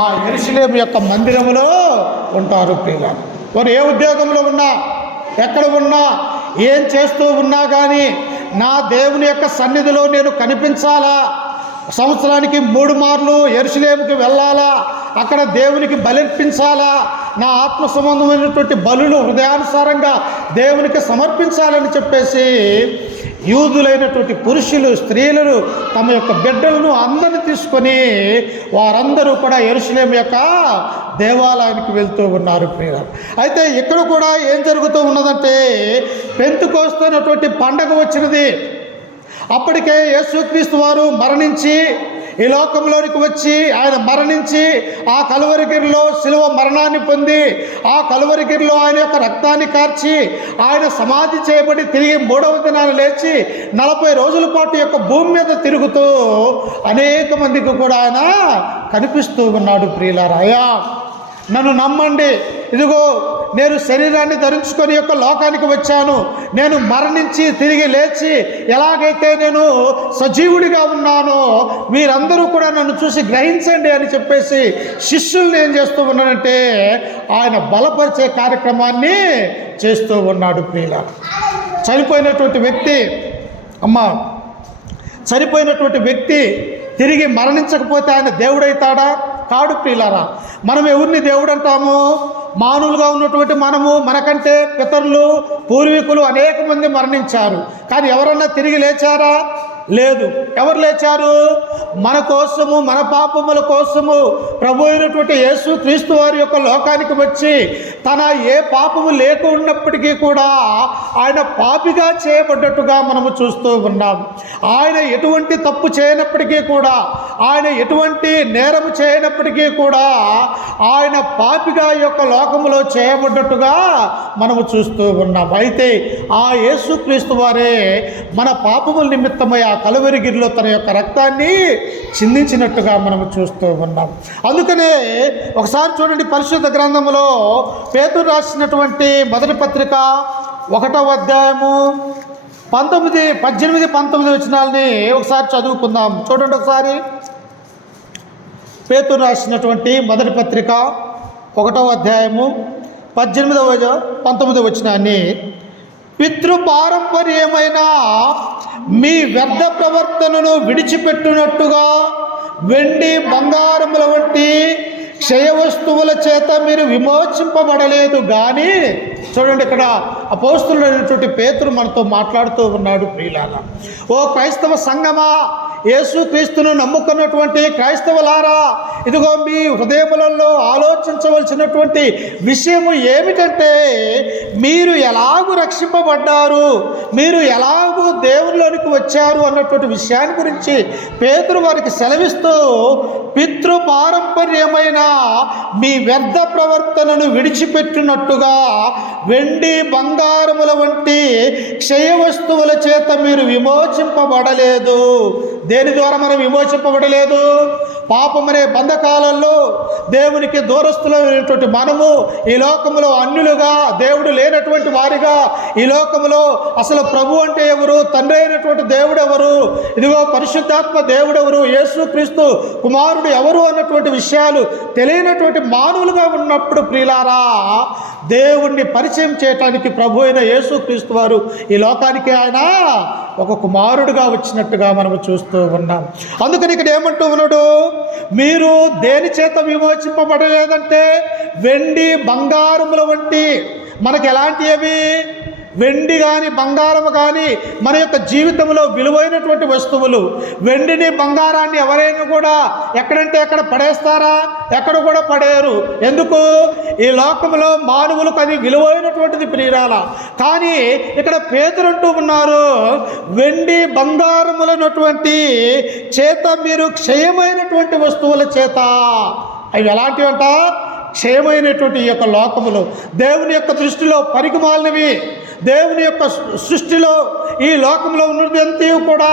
ఆ యెరూషలేము యొక్క మందిరములో ఉంటారు ప్రియులారా. వారు ఏ ఉద్యోగంలో ఉన్నా, ఎక్కడ ఉన్నా, ఏం చేస్తూ ఉన్నా కానీ నా దేవుని యొక్క సన్నిధిలో నేను కనిపించాలా, సంవత్సరానికి 3 మార్లు యెరూషలేముకి వెళ్ళాలా, అక్కడ దేవునికి బలర్పించాలా, నా ఆత్మ సంబంధమైనటువంటి బలులు హృదయానుసారంగా దేవునికి సమర్పించాలని చెప్పేసి యూదులైనటువంటి పురుషులు, స్త్రీలు తమ యొక్క బిడ్డలను అందరిని తీసుకొని వారందరూ కూడా యెరూషలేము యొక్క దేవాలయానికి వెళ్తూ ఉన్నారు ప్రియులారా. అయితే ఇక్కడ కూడా ఏం జరుగుతూ ఉన్నదంటే, పెంతెకోస్తు అనేటువంటి పండగ వచ్చినది. అప్పటికే యేసుక్రీస్తు వారు మరణించి ఈ లోకంలోనికి వచ్చి ఆయన మరణించి ఆ కలువరిగిరిలో శిలువ మరణాన్ని పొంది ఆ కలువరిగిరిలో ఆయన యొక్క రక్తాన్ని కార్చి ఆయన సమాధి చేయబడి తిరిగి 3వ దినాన లేచి 40 రోజుల పాటు యొక్క భూమి మీద తిరుగుతూ అనేక మందికి కూడా ఆయన కనిపిస్తూ ఉన్నాడు ప్రియులారా. అయ్యా నన్ను నమ్మండి, ఇదిగో నేను శరీరాన్ని ధరించుకొని యొక్క లోకానికి వచ్చాను, నేను మరణించి తిరిగి లేచి ఎలాగైతే నేను సజీవుడిగా ఉన్నానో మీరందరూ కూడా నన్ను చూసి గ్రహించండి అని చెప్పేసి శిష్యుల్ని ఏం చేస్తూ ఉన్నాడంటే ఆయన బలపరిచే కార్యక్రమాన్ని చేస్తూ ఉన్నాడు ప్రియులారా. చనిపోయినటువంటి వ్యక్తి తిరిగి మరణించకపోతే ఆయన దేవుడైతాడా? కాడు ప్రియులారా. మనం ఎవరిని దేవుడు అంటాము? మానవులుగా ఉన్నటువంటి మనకంటే పితరులు, పూర్వీకులు అనేక మంది మరణించారు, కానీ ఎవరన్నా తిరిగి లేచారా? లేదు. ఎవరు లేచారు? మన కోసము, మన పాపముల కోసము ప్రభు అయినటువంటి యేసుక్రీస్తు వారి యొక్క లోకానికి వచ్చి తన ఏ పాపము లేకున్నప్పటికీ కూడా ఆయన పాపిగా చేయబడ్డట్టుగా మనము చూస్తూ ఉన్నాం. ఆయన ఎటువంటి తప్పు చేయనప్పటికీ కూడా, ఆయన ఎటువంటి నేరము చేయనప్పటికీ కూడా ఆయన పాపిగా యొక్క లోకములో చేయబడ్డట్టుగా మనము చూస్తూ ఉన్నాం. అయితే ఆ యేసుక్రీస్తు వారే మన పాపముల నిమిత్తమై ఆ కలువరిగిరిలో తన యొక్క రక్తాన్ని చిందించినట్టుగా మనము చూస్తూ ఉన్నాం. అందుకనే ఒకసారి చూడండి, పరిశుద్ధ గ్రంథంలో పేతురు రాసినటువంటి మొదటి పత్రిక 1వ అధ్యాయము 18-19 వచనాలని ఒకసారి చదువుకుందాం. చూడండి ఒకసారి. పేతురు రాసినటువంటి మొదటి పత్రిక 1వ అధ్యాయము 18-19 వచనాన్ని, పితృపారంపర్యమైన మీ వ్యర్థ ప్రవర్తనను విడిచిపెట్టునట్టుగా వెండి బంగారముల వంటి క్షయ వస్తువుల చేత మీరు విమోచింపబడలేదు కానీ, చూడండి ఇక్కడ అపోస్తలుడైనటువంటి పేతురు మనతో మాట్లాడుతూ ఉన్నాడు ప్రియులారా. ఓ క్రైస్తవ సంఘమా, యేసుక్రీస్తును నమ్ముకున్నటువంటి క్రైస్తవులారా, ఇదిగో మీ హృదయములలో ఆలోచించవలసినటువంటి విషయము ఏమిటంటే, మీరు ఎలాగూ రక్షింపబడ్డారు, మీరు ఎలాగూ దేవునిలోనికి వచ్చారు అన్నటువంటి విషయాన్ని గురించి పేతురు వారికి సెలవిస్తూ, పితృపారంపర్యమైన మీ వ్యర్థ ప్రవర్తనను విడిచిపెట్టినట్టుగా వెండి బంగారముల వంటి క్షయ వస్తువుల చేత మీరు విమోచింపబడలేదు. దేని ద్వారా మనం విమోచింపబడలేదు? పాపమనే బంధకాలలో దేవునికి దూరస్తులైనటువంటి మనము ఈ లోకములో అన్యులుగా, దేవుడు లేనటువంటి వారిగా, ఈ లోకములో అసలు ప్రభు అంటే ఎవరు, తండ్రి అయినటువంటి దేవుడు ఎవరు, ఇదిగో పరిశుద్ధాత్మ దేవుడు ఎవరు, యేసుక్రీస్తు కుమారుడు ఎవరు అన్నటువంటి విషయాలు తెలియనటువంటి మానవులుగా ఉన్నప్పుడు ప్రియులారా, దేవుణ్ణి పరిచయం చేయటానికి ప్రభు అయిన యేసుక్రీస్తు వారు ఈ లోకానికి ఆయన ఒక కుమారుడుగా వచ్చినట్టుగా మనము చూస్తూ ఉన్నాం. అందుకని ఇక్కడ ఏమంటూ ఉన్నాడు, మీరు దేని చేత విమోచింపబడలేదంటే వెండి బంగారముల వంటి, మనకు ఎలాంటివి? వెండి కానీ బంగారం కానీ మన యొక్క జీవితంలో విలువైనటువంటి వస్తువులు. వెండిని బంగారాన్ని ఎవరైనా కూడా ఎక్కడంటే ఎక్కడ పడేస్తారా? ఎక్కడ కూడా పడేయరు. ఎందుకు? ఈ లోకంలో మానవులకు అది విలువైనటువంటిది ప్రియురాల. కానీ ఇక్కడ పేతురు అంటూ ఉన్నారు, వెండి బంగారములైనటువంటి చేత మీరు క్షయమైనటువంటి వస్తువుల చేత, అవి ఎలాంటివంట? క్షయమైనటువంటి ఈ యొక్క లోకములు దేవుని యొక్క దృష్టిలో పనికిమాలినవి, దేవుని యొక్క సృష్టిలో ఈ లోకంలో ఉన్నదంతా కూడా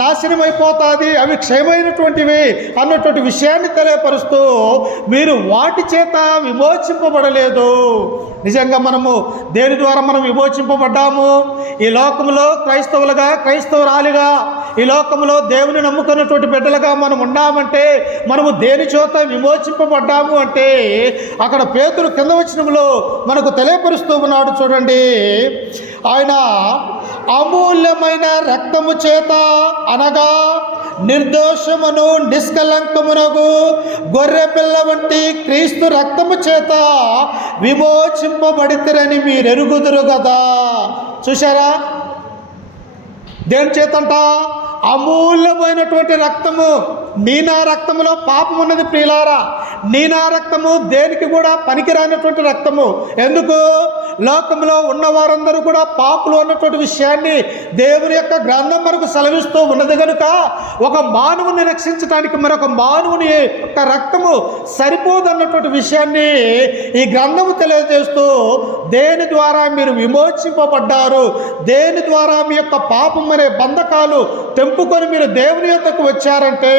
నాశనమైపోతుంది, అవి క్షయమైనటువంటివి అన్నటువంటి విషయాన్ని తెలియపరుస్తూ మీరు వాటి చేత విమోచింపబడలేదు. నిజంగా మనము దేని ద్వారా మనం విమోచింపబడ్డాము? ఈ లోకంలో క్రైస్తవురాలిగా ఈ లోకంలో దేవుని నమ్ముకున్నటువంటి బిడ్డలుగా మనం ఉన్నామంటే మనము దేని చేత విమోచింపబడ్డాము అంటే అక్కడ పేతురు కింద వచనంలో మనకు తెలియపరుస్తూ ఉన్నాడు. చూడండి, ఆయన అమూల్యమైన రక్తము చేత అనగా నిర్దోషమును నిష్కలంకమునగు గొర్రె పిల్ల వంటి క్రీస్తు రక్తము చేత విమోచింపబడితిరని మీరు ఎరుగుదురు కదా. చూశారా? దేని చేతంట? అమూల్యమైనటువంటి రక్తము. నీనా రక్తములో పాపం ఉన్నది ప్రియులారా. నీనా రక్తము దేనికి కూడా పనికిరానటువంటి రక్తము. ఎందుకు? లోకంలో ఉన్న వారందరూ కూడా పాపులు అన్నటువంటి విషయాన్ని దేవుని యొక్క గ్రంథం మనకు సెలవిస్తూ ఉన్నది కనుక ఒక మానవుని రక్షించడానికి మరొక మానవుని యొక్క రక్తము సరిపోదన్నటువంటి విషయాన్ని ఈ గ్రంథము తెలియజేస్తూ దేని ద్వారా మీరు విమోచింపబడ్డారు, దేని ద్వారా మీ యొక్క పాపం అనే బంధకాలు తెంపుకొని మీరు దేవుని యొద్దకు వచ్చారంటే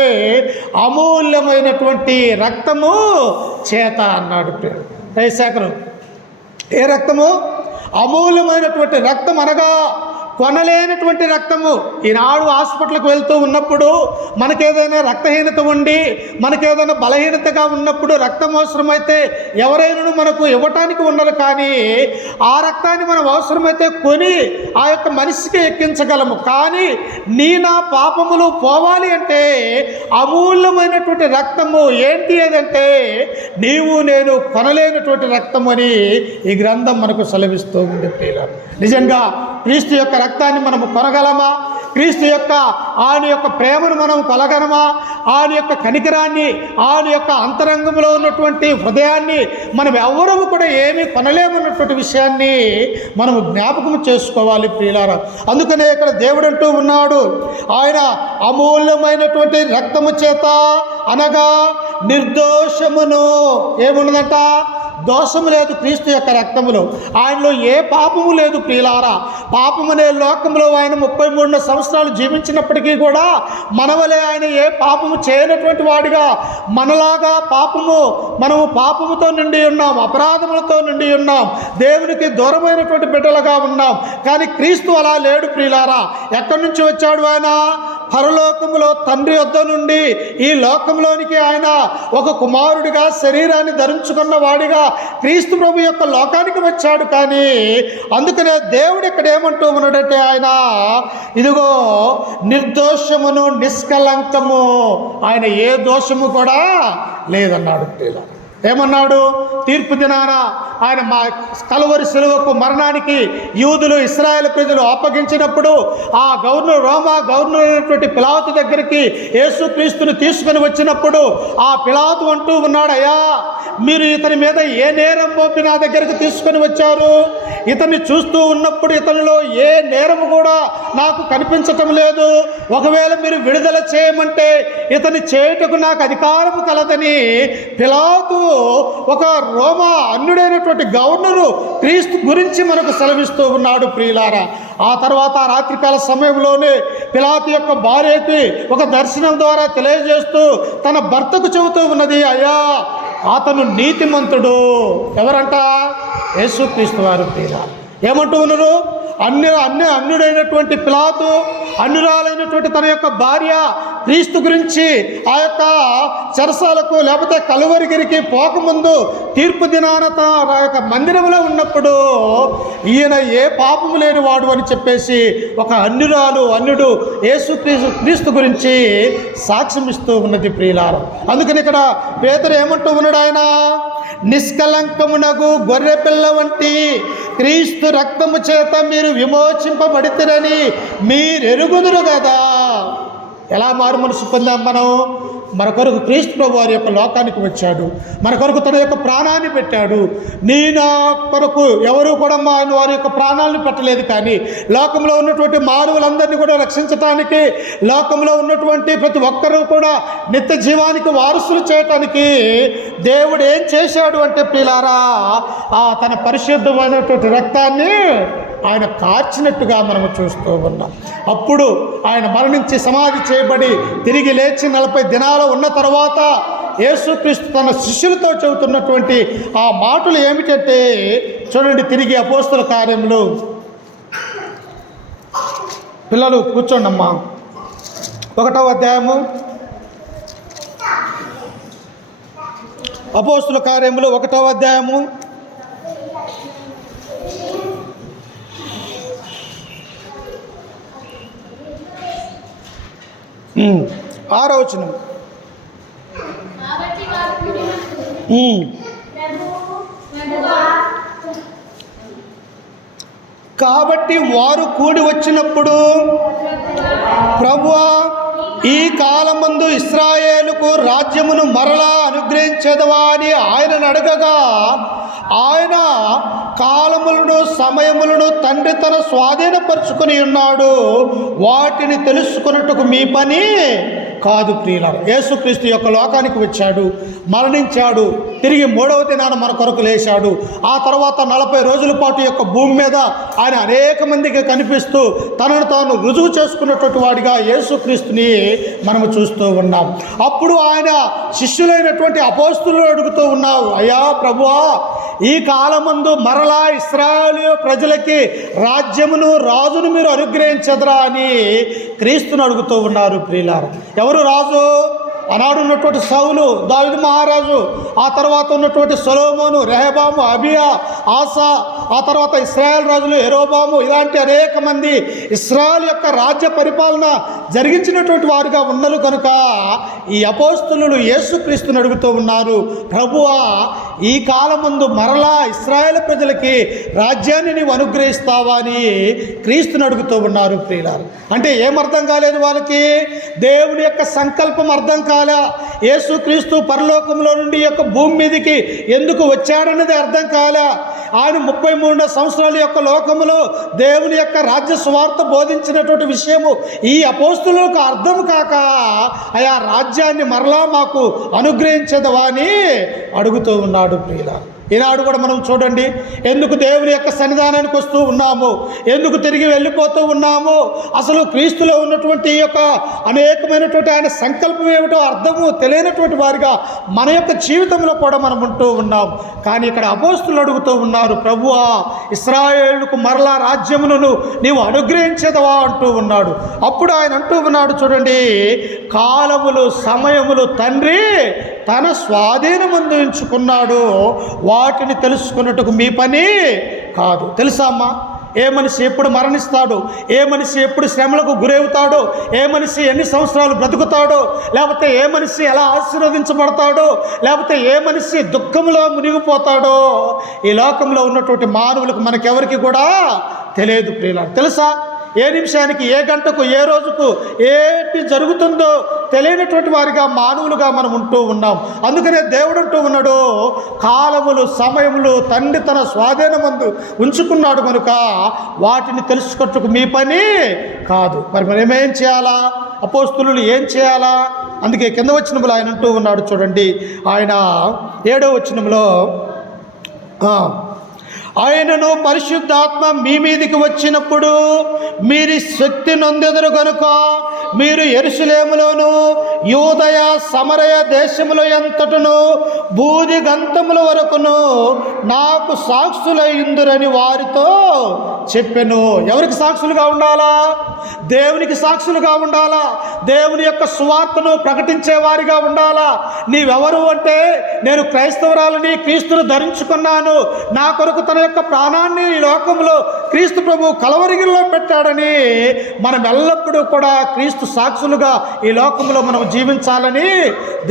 అమూల్యమైనటువంటి రక్తము చేత అన్నాడు శేఖరు. ఏ రక్తము? అమూల్యమైనటువంటి రక్తం అనగా కొనలేనటువంటి రక్తము. ఈనాడు హాస్పిటల్కి వెళ్తూ ఉన్నప్పుడు మనకేదైనా రక్తహీనత ఉండి మనకేదైనా బలహీనతగా ఉన్నప్పుడు రక్తం అవసరమైతే ఎవరైనా మనకు ఇవ్వటానికి ఉండరు, కానీ ఆ రక్తాన్ని మనం అవసరమైతే కొని ఆ యొక్క మనిషికి ఎక్కించగలము. కానీ నా పాపములు పోవాలి అంటే అమూల్యమైనటువంటి రక్తము ఏంటి అదంటే నీవు నేను కొనలేనటువంటి రక్తము అని ఈ గ్రంథం మనకు సెలవిస్తూ ఉంది. నిజంగా క్రీస్తు యొక్క రక్తాన్ని మనము కొనగలమా? క్రీస్తు యొక్క ఆయన యొక్క ప్రేమను మనం కొనగలమా? ఆయన యొక్క కనికరాన్ని, ఆయన యొక్క అంతరంగంలో ఉన్నటువంటి హృదయాన్ని మనం ఎవరము కూడా ఏమీ కొనలేమన్నటువంటి విషయాన్ని మనము జ్ఞాపకం చేసుకోవాలి ప్రియులారా. అందుకనే ఇక్కడ దేవుడు అంటూ ఉన్నాడు, ఆయన అమూల్యమైనటువంటి రక్తము చేత అనగా నిర్దోషమును. ఏమున్నదంట? దోషము లేదు క్రీస్తు యొక్క రక్తములో. ఆయనలో ఏ పాపము లేదు ప్రియులారా. పాపమనే లోకంలో ఆయన 33 సంవత్సరాలు జీవించినప్పటికీ కూడా మనవలే ఆయన ఏ పాపము చేయనటువంటి వాడిగా మనలాగా మనము పాపముతో నిండి ఉన్నాం, అపరాధములతో నిండి ఉన్నాం, దేవునికి దూరమైనటువంటి బిడ్డలుగా ఉన్నాం. కానీ క్రీస్తు అలా లేడు ప్రియులారా. ఎక్కడి నుంచి వచ్చాడు ఆయన? పరలోకములో తండ్రి వద్ద నుండి ఈ లోకంలోనికి ఆయన ఒక కుమారుడిగా శరీరాన్ని ధరించుకున్న వాడిగా క్రీస్తు ప్రభు యొక్క లోకానికి వచ్చాడు. కానీ అందుకనే దేవుడు ఇక్కడ ఏమంటూ ఉన్నాడంటే ఆయన ఇదిగో నిర్దోషమును నిష్కలంకము, ఆయన ఏ దోషము కూడా లేదన్నాడు. ఏమన్నాడు? తీర్పు దినాన ఆయన మా కలువరి శిలువకు మరణానికి యూదులు ఇశ్రాయేలు ప్రజలు అప్పగించినప్పుడు ఆ రోమా గవర్నర్ అయినటువంటి పిలాతు దగ్గరికి యేసుక్రీస్తుని తీసుకొని వచ్చినప్పుడు ఆ పిలాతు అంటూ ఉన్నాడు, అయ్యా మీరు ఇతని మీద ఏ నేరం మోపి నా దగ్గరికి తీసుకొని వచ్చారు? ఇతన్ని చూస్తూ ఉన్నప్పుడు ఇతనిలో ఏ నేరము కూడా నాకు కనిపించటం లేదు. ఒకవేళ మీరు విడుదల చేయమంటే ఇతన్ని చేయుటకు నాకు అధికారము కలదని పిలాతు ఒక రోమా అన్యుడైనటువంటి గవర్నరు క్రీస్తు గురించి మనకు సెలవిస్తూ ఉన్నాడు ప్రియులారా. ఆ తర్వాత రాత్రికాల సమయంలోనే పిలాతు యొక్క భార్యకి ఒక దర్శనం ద్వారా తెలియజేస్తూ తన భర్తకు చెబుతూ ఉన్నది, అయ్యా అతను నీతిమంతుడు. ఎవరంట? యేసుక్రీస్తు వారు. ప్రియులారా ఏమంటూ ఉన్నారు? అన్యుడైనటువంటి పిలాతు, అన్యురాలైనటువంటి తన యొక్క భార్య క్రీస్తు గురించి ఆ యొక్క చెరసాలకు లేకపోతే కలువరిగిరికి పోకముందు తీర్పు దినాన ఆ యొక్క మందిరంలో ఉన్నప్పుడు ఈయన ఏ పాపము లేని వాడు అని చెప్పేసి ఒక అన్యుడు క్రీస్తు గురించి సాక్ష్యం ఇస్తూ ఉన్నది ప్రియులారా. అందుకని ఇక్కడ పేతురు ఏమంటూ ఉన్నాడు? ఆయన నిష్కలంకమునగు గొర్రె పిల్ల వంటి క్రీస్తు రక్తము చేత మీరు విమోచింపబడితిరని మీరెరుగుదురు కదా. ఎలా మారు మనసు పొందాం మనం? మన కొరకు క్రీస్తు ప్రభు వారి యొక్క లోకానికి వచ్చాడు, మన కొరకు తన యొక్క ప్రాణాన్ని పెట్టాడు. నా కొరకు ఎవరు కూడా వారి యొక్క ప్రాణాలను పెట్టలేదు, కానీ లోకంలో ఉన్నటువంటి మానవులందరినీ కూడా రక్షించటానికి, లోకంలో ఉన్నటువంటి ప్రతి ఒక్కరూ కూడా నిత్య జీవానికి వారసులు చేయటానికి దేవుడు ఏం చేశాడు అంటే ప్రియులారా, తన పరిశుద్ధమైనటువంటి రక్తాన్ని ఆయన కార్చినట్టుగా మనము చూస్తూ ఉన్నాం. అప్పుడు ఆయన మరణించి సమాధి చేయబడి తిరిగి లేచి 40 దినాలు ఉన్న తర్వాత యేసుక్రీస్తు తన శిష్యులతో చెబుతున్నటువంటి ఆ మాటలు ఏమిటంటే చూడండి, తిరిగి అపోస్తల కార్యములు, పిల్లలు కూర్చోండమ్మా, 1వ అధ్యాయము అపోస్తల కార్యములు 1వ అధ్యాయము 6వ వచనం. కాబట్టి వారు కూడి వచ్చినప్పుడు, ప్రభువా, ఈ కాలమందు ఇశ్రాయేలుకు రాజ్యమును మరలా అనుగ్రహించదవా అని ఆయనను అడగగా, ఆయన కాలములను సమయములను తండ్రి తన స్వాధీనపరుచుకొని ఉన్నాడు, వాటిని తెలుసుకున్నట్టుకు మీ పని కాదు. ప్రియులారా, యేసుక్రీస్తు యొక్క లోకానికి వచ్చాడు, మరణించాడు, తిరిగి 3వ దినాన మన కొరకు లేచాడు. ఆ తర్వాత 40 రోజుల పాటు యొక్క భూమి మీద ఆయన అనేక మందికి కనిపిస్తూ తనను తాను రుజువు చేసుకున్నటువంటి వాడిగా యేసుక్రీస్తుని మనము చూస్తూ ఉన్నాం. అప్పుడు ఆయన శిష్యులైనటువంటి అపోస్తులు అడుగుతూ ఉన్నావు, అయ్యా ప్రభువా, ఈ కాలమందు మరలా ఇశ్రాయేలు ప్రజలకి రాజ్యమును రాజును మీరు అనుగ్రహించదురా అని క్రీస్తుని అడుగుతూ ఉన్నారు. ప్రియులారా, ఎవరు రాజు? ఆనాడు ఉన్నటువంటి సౌలు, దావీదు మహారాజు, ఆ తర్వాత ఉన్నటువంటి సొలొమోను, రెహబాము, అబియా, ఆసా, ఆ తర్వాత ఇశ్రాయేల్ రాజులు యెరోబాము, ఇలాంటి అనేక మంది ఇశ్రాయేల్ యొక్క రాజ్య పరిపాలన జరిగించినటువంటి వారుగా ఉన్నారు. కనుక ఈ అపోస్తలులు యేసుక్రీస్తుని అడుగుతూ ఉన్నారు, ప్రభువా, ఈ కాలమందు మరలా ఇశ్రాయేల్ ప్రజలకి రాజ్యాన్ని నీవు అనుగ్రహిస్తావా అని క్రీస్తుని అడుగుతూ ఉన్నారు. ప్రియులారు, అంటే ఏమర్థం కాలేదు వాళ్ళకి? దేవుని యొక్క సంకల్పం అర్థం కాలే. యేసుక్రీస్తు పరలోకంలో నుండి యొక్క భూమి మీదకి ఎందుకు వచ్చాడన్నది అర్థం కాలే. ఆయన 33 సంవత్సరాల యొక్క లోకములో దేవుని యొక్క రాజ్య సువార్త బోధించినటువంటి విషయము ఈ అపోస్తులకు అర్థం కాక, ఆయా రాజ్యాన్ని మరలా మాకు అనుగ్రహించదవా అని అడుగుతూ ఉన్నాడు. ప్రియులారా, ఈనాడు కూడా మనం చూడండి, ఎందుకు దేవుని యొక్క సన్నిధానానికి వస్తూ ఉన్నాము, ఎందుకు తిరిగి వెళ్ళిపోతూ ఉన్నాము, అసలు క్రీస్తులో ఉన్నటువంటి యొక్క అనేకమైనటువంటి ఆయన సంకల్పం ఏమిటో అర్థము తెలియనటువంటి వారిగా మన యొక్క జీవితంలో కూడా మనం ఉంటూ ఉన్నాం. కానీ ఇక్కడ అపోస్తులు అడుగుతూ ఉన్నారు, ప్రభువా, ఇశ్రాయేలుకు మరలా రాజ్యమును నీవు అనుగ్రహించదవా అంటూ ఉన్నాడు. అప్పుడు ఆయన అంటూ ఉన్నాడు, చూడండి, కాలములు సమయములు తండ్రి తన స్వాధీనమందు ఉంచుకున్నాడు, వాటిని తెలుసుకున్నట్టుకు మీ పని కాదు. తెలుసా అమ్మా, ఏ మనిషి ఎప్పుడు మరణిస్తాడు, ఏ మనిషి ఎప్పుడు శ్రమలకు గురవుతాడో, ఏ మనిషి ఎన్ని సంవత్సరాలు బ్రతుకుతాడో, లేకపోతే ఏ మనిషి ఎలా ఆశీర్వదించబడతాడో, లేకపోతే ఏ మనిషి దుఃఖంలో మునిగిపోతాడో ఈ లోకంలో ఉన్నటువంటి మానవులకు మనకెవరికి కూడా తెలియదు. ప్రియులారా, తెలుసా? ఏ నిమిషానికి, ఏ గంటకు, ఏ రోజుకు ఏంటి జరుగుతుందో తెలియనటువంటి వారిగా మానవులుగా మనం ఉంటూ ఉన్నాం. అందుకనే దేవుడు అంటూ ఉన్నాడు, కాలములు సమయములు తండ్రి తన స్వాధీనమందు ఉంచుకున్నాడు కనుక వాటిని తెలుసుకొట్టుకు మీ పని కాదు. మరి మనమేం చేయాలా? అపోస్తులు ఏం చేయాలా? అందుకే కింద వచనములో ఆయన అంటూ ఉన్నాడు, చూడండి, ఆయన 7వ వచనంలో, ఆయనను పరిశుద్ధాత్మ మీ మీదికి వచ్చినప్పుడు మీరు శక్తి నొందెదరు కనుక మీరు యెరూషలేములోను యూదయ సమరయ దేశములో ఎంతటను బూది గంతముల వరకును నాకు సాక్షులయ్యుందురని వారితో చెప్పెను. ఎవరికి సాక్షులుగా ఉండాలా? దేవునికి సాక్షులుగా ఉండాలా? దేవుని యొక్క సువార్తను ప్రకటించే వారిగా ఉండాలా? నీవెవరు అంటే, నేను క్రైస్తవురాలని, క్రీస్తును ధరించుకున్నాను, నా కొరకు తన యొక్క ప్రాణాన్ని ఈ లోకంలో క్రీస్తు ప్రభు కలవరిగిలో పెట్టాడని మనం ఎల్లప్పుడూ కూడా క్రీస్తు సాక్షులుగా ఈ లోకంలో మనం జీవించాలని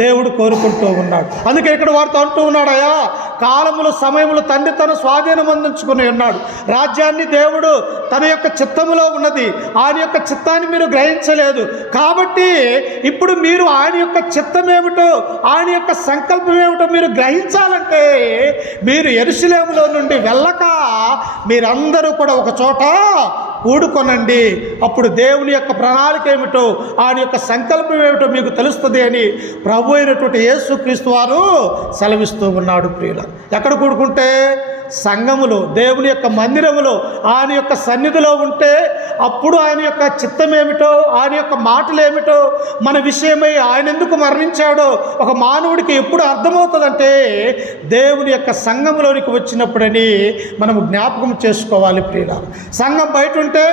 దేవుడు కోరుకుంటూ ఉన్నాడు. అందుకే ఇక్కడ వారితో అంటూ ఉన్నాడయ్యా, కాలములు సమయములు తండ్రి తన స్వాధీనం అందించుకుని ఉన్నాడు. రాజ్యాన్ని దేవుడు తన యొక్క చిత్తములో ఉన్నది, ఆయన యొక్క చిత్తాన్ని మీరు గ్రహించలేదు. కాబట్టి ఇప్పుడు మీరు ఆయన యొక్క చిత్తం ఏమిటో, ఆయన యొక్క సంకల్పం ఏమిటో మీరు గ్రహించాలంటే మీరు యెరూషలేములో నుండి వెళ్ళక మీరందరూ కూడా ఒక చోట కూడుకొనండి. అప్పుడు దేవుని యొక్క ప్రణాళిక ఏమిటో, ఆయన యొక్క సంకల్పం ఏమిటో మీకు తెలుస్తుంది అని ప్రభు అయినటువంటి యేసుక్రీస్తు వారు సెలవిస్తూ ఉన్నాడు. ప్రియుల, ఎక్కడ కూడుకుంటే? సంఘములో, దేవుని యొక్క మందిరములో, ఆయన యొక్క సన్నిధిలో ఉంటే అప్పుడు ఆయన యొక్క చిత్తం ఏమిటో, ఆయన యొక్క మాటలు ఏమిటో, మన విషయమై ఆయన ఎందుకు మరణించాడో ఒక మానవుడికి ఎప్పుడు అర్థమవుతుందంటే దేవుని యొక్క సంఘములోనికి వచ్చినప్పుడని మనము జ్ఞాపకం చేసుకోవాలి ప్రియులారా. సంఘం బయట ఉంటే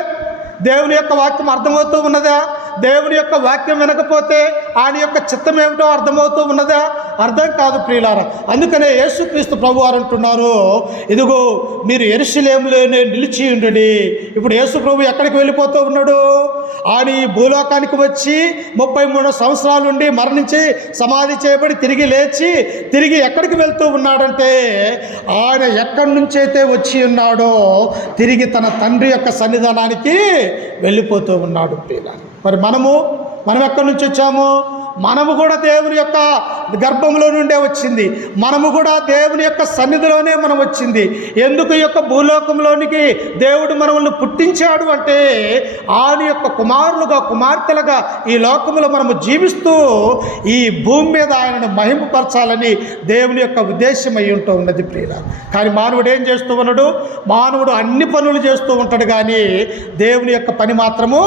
దేవుని యొక్క వాక్యం అర్థమవుతూ ఉన్నదా? దేవుని యొక్క వాక్యం వినకపోతే ఆయన యొక్క చిత్తం ఏమిటో అర్థమవుతూ ఉన్నదా? అర్థం కాదు ప్రియులారా. అందుకనే యేసుక్రీస్తు ప్రభువారు అంటున్నారు, ఇదిగో మీరు యెరూషలేములోనే నిలిచి ఉండండి. ఇప్పుడు యేసు ప్రభు ఎక్కడికి వెళ్ళిపోతూ ఉన్నాడు? ఆయన ఈ భూలోకానికి వచ్చి 33 సంవత్సరాల నుండి మరణించి సమాధి చేయబడి తిరిగి లేచి తిరిగి ఎక్కడికి వెళ్తూ ఉన్నాడంటే ఆయన ఎక్కడి నుంచి అయితే వచ్చి ఉన్నాడో తిరిగి తన తండ్రి యొక్క సన్నిధానానికి వెళ్ళిపోతూ ఉన్నాడు ప్రియులారా. మరి మనం ఎక్కడి నుంచి వచ్చాము? మనము కూడా దేవుని యొక్క గర్భంలో నుండే వచ్చింది. మనము కూడా దేవుని యొక్క సన్నిధిలోనే మనం వచ్చింది. ఎందుకు ఈ యొక్క భూలోకంలోనికి దేవుడు మనల్ని పుట్టించాడు అంటే ఆయన యొక్క కుమారులుగా కుమార్తెలుగా ఈ లోకంలో మనము జీవిస్తూ ఈ భూమి మీద ఆయనను మహిమపరచాలని దేవుని యొక్క ఉద్దేశం అయి ఉంటూ ఉన్నది ప్రియుల. కానీ మానవుడు ఏం చేస్తూ ఉన్నాడు? మానవుడు అన్ని పనులు చేస్తూ ఉంటాడు, కానీ దేవుని యొక్క పని మాత్రము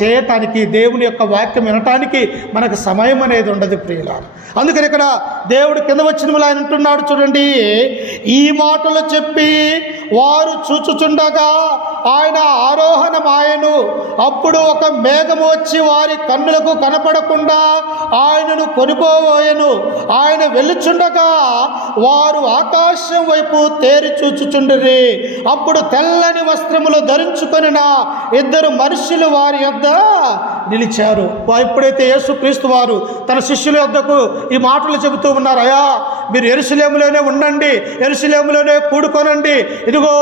చేయటానికి, దేవుని యొక్క వాక్యం వినటానికి మనకు సమయం అనేది ఉండదు ప్రియులారా. అందుకని ఇక్కడ దేవుడు కింద వచ్చిన ఆయన అంటున్నాడు చూడండి, ఈ మాటలు చెప్పి వారు చూచుచుండగా ఆయన ఆరోహణమాయను. అప్పుడు ఒక మేఘము వచ్చి వారి కన్నులకు కనపడకుండా ఆయనను కొనిపోబోయెను. ఆయన వెళ్ళుచుండగా వారు ఆకాశం వైపు తేరి చూచుచుండిరి. అప్పుడు తెల్లని వస్త్రములు ధరించుకొనిన 2 మనుషులు వారి యొద్ద నిలిచారు. ఎప్పుడైతే యేసుక్రీస్తు వారు తన శిష్యుల యొద్దకు ఈ మాటలు చెబుతూ ఉన్నారు, అయ్యా మీరు యెరూషలేములోనే ఉండండి, యెరూషలేములోనే కూడుకొనండి, ఇదిగో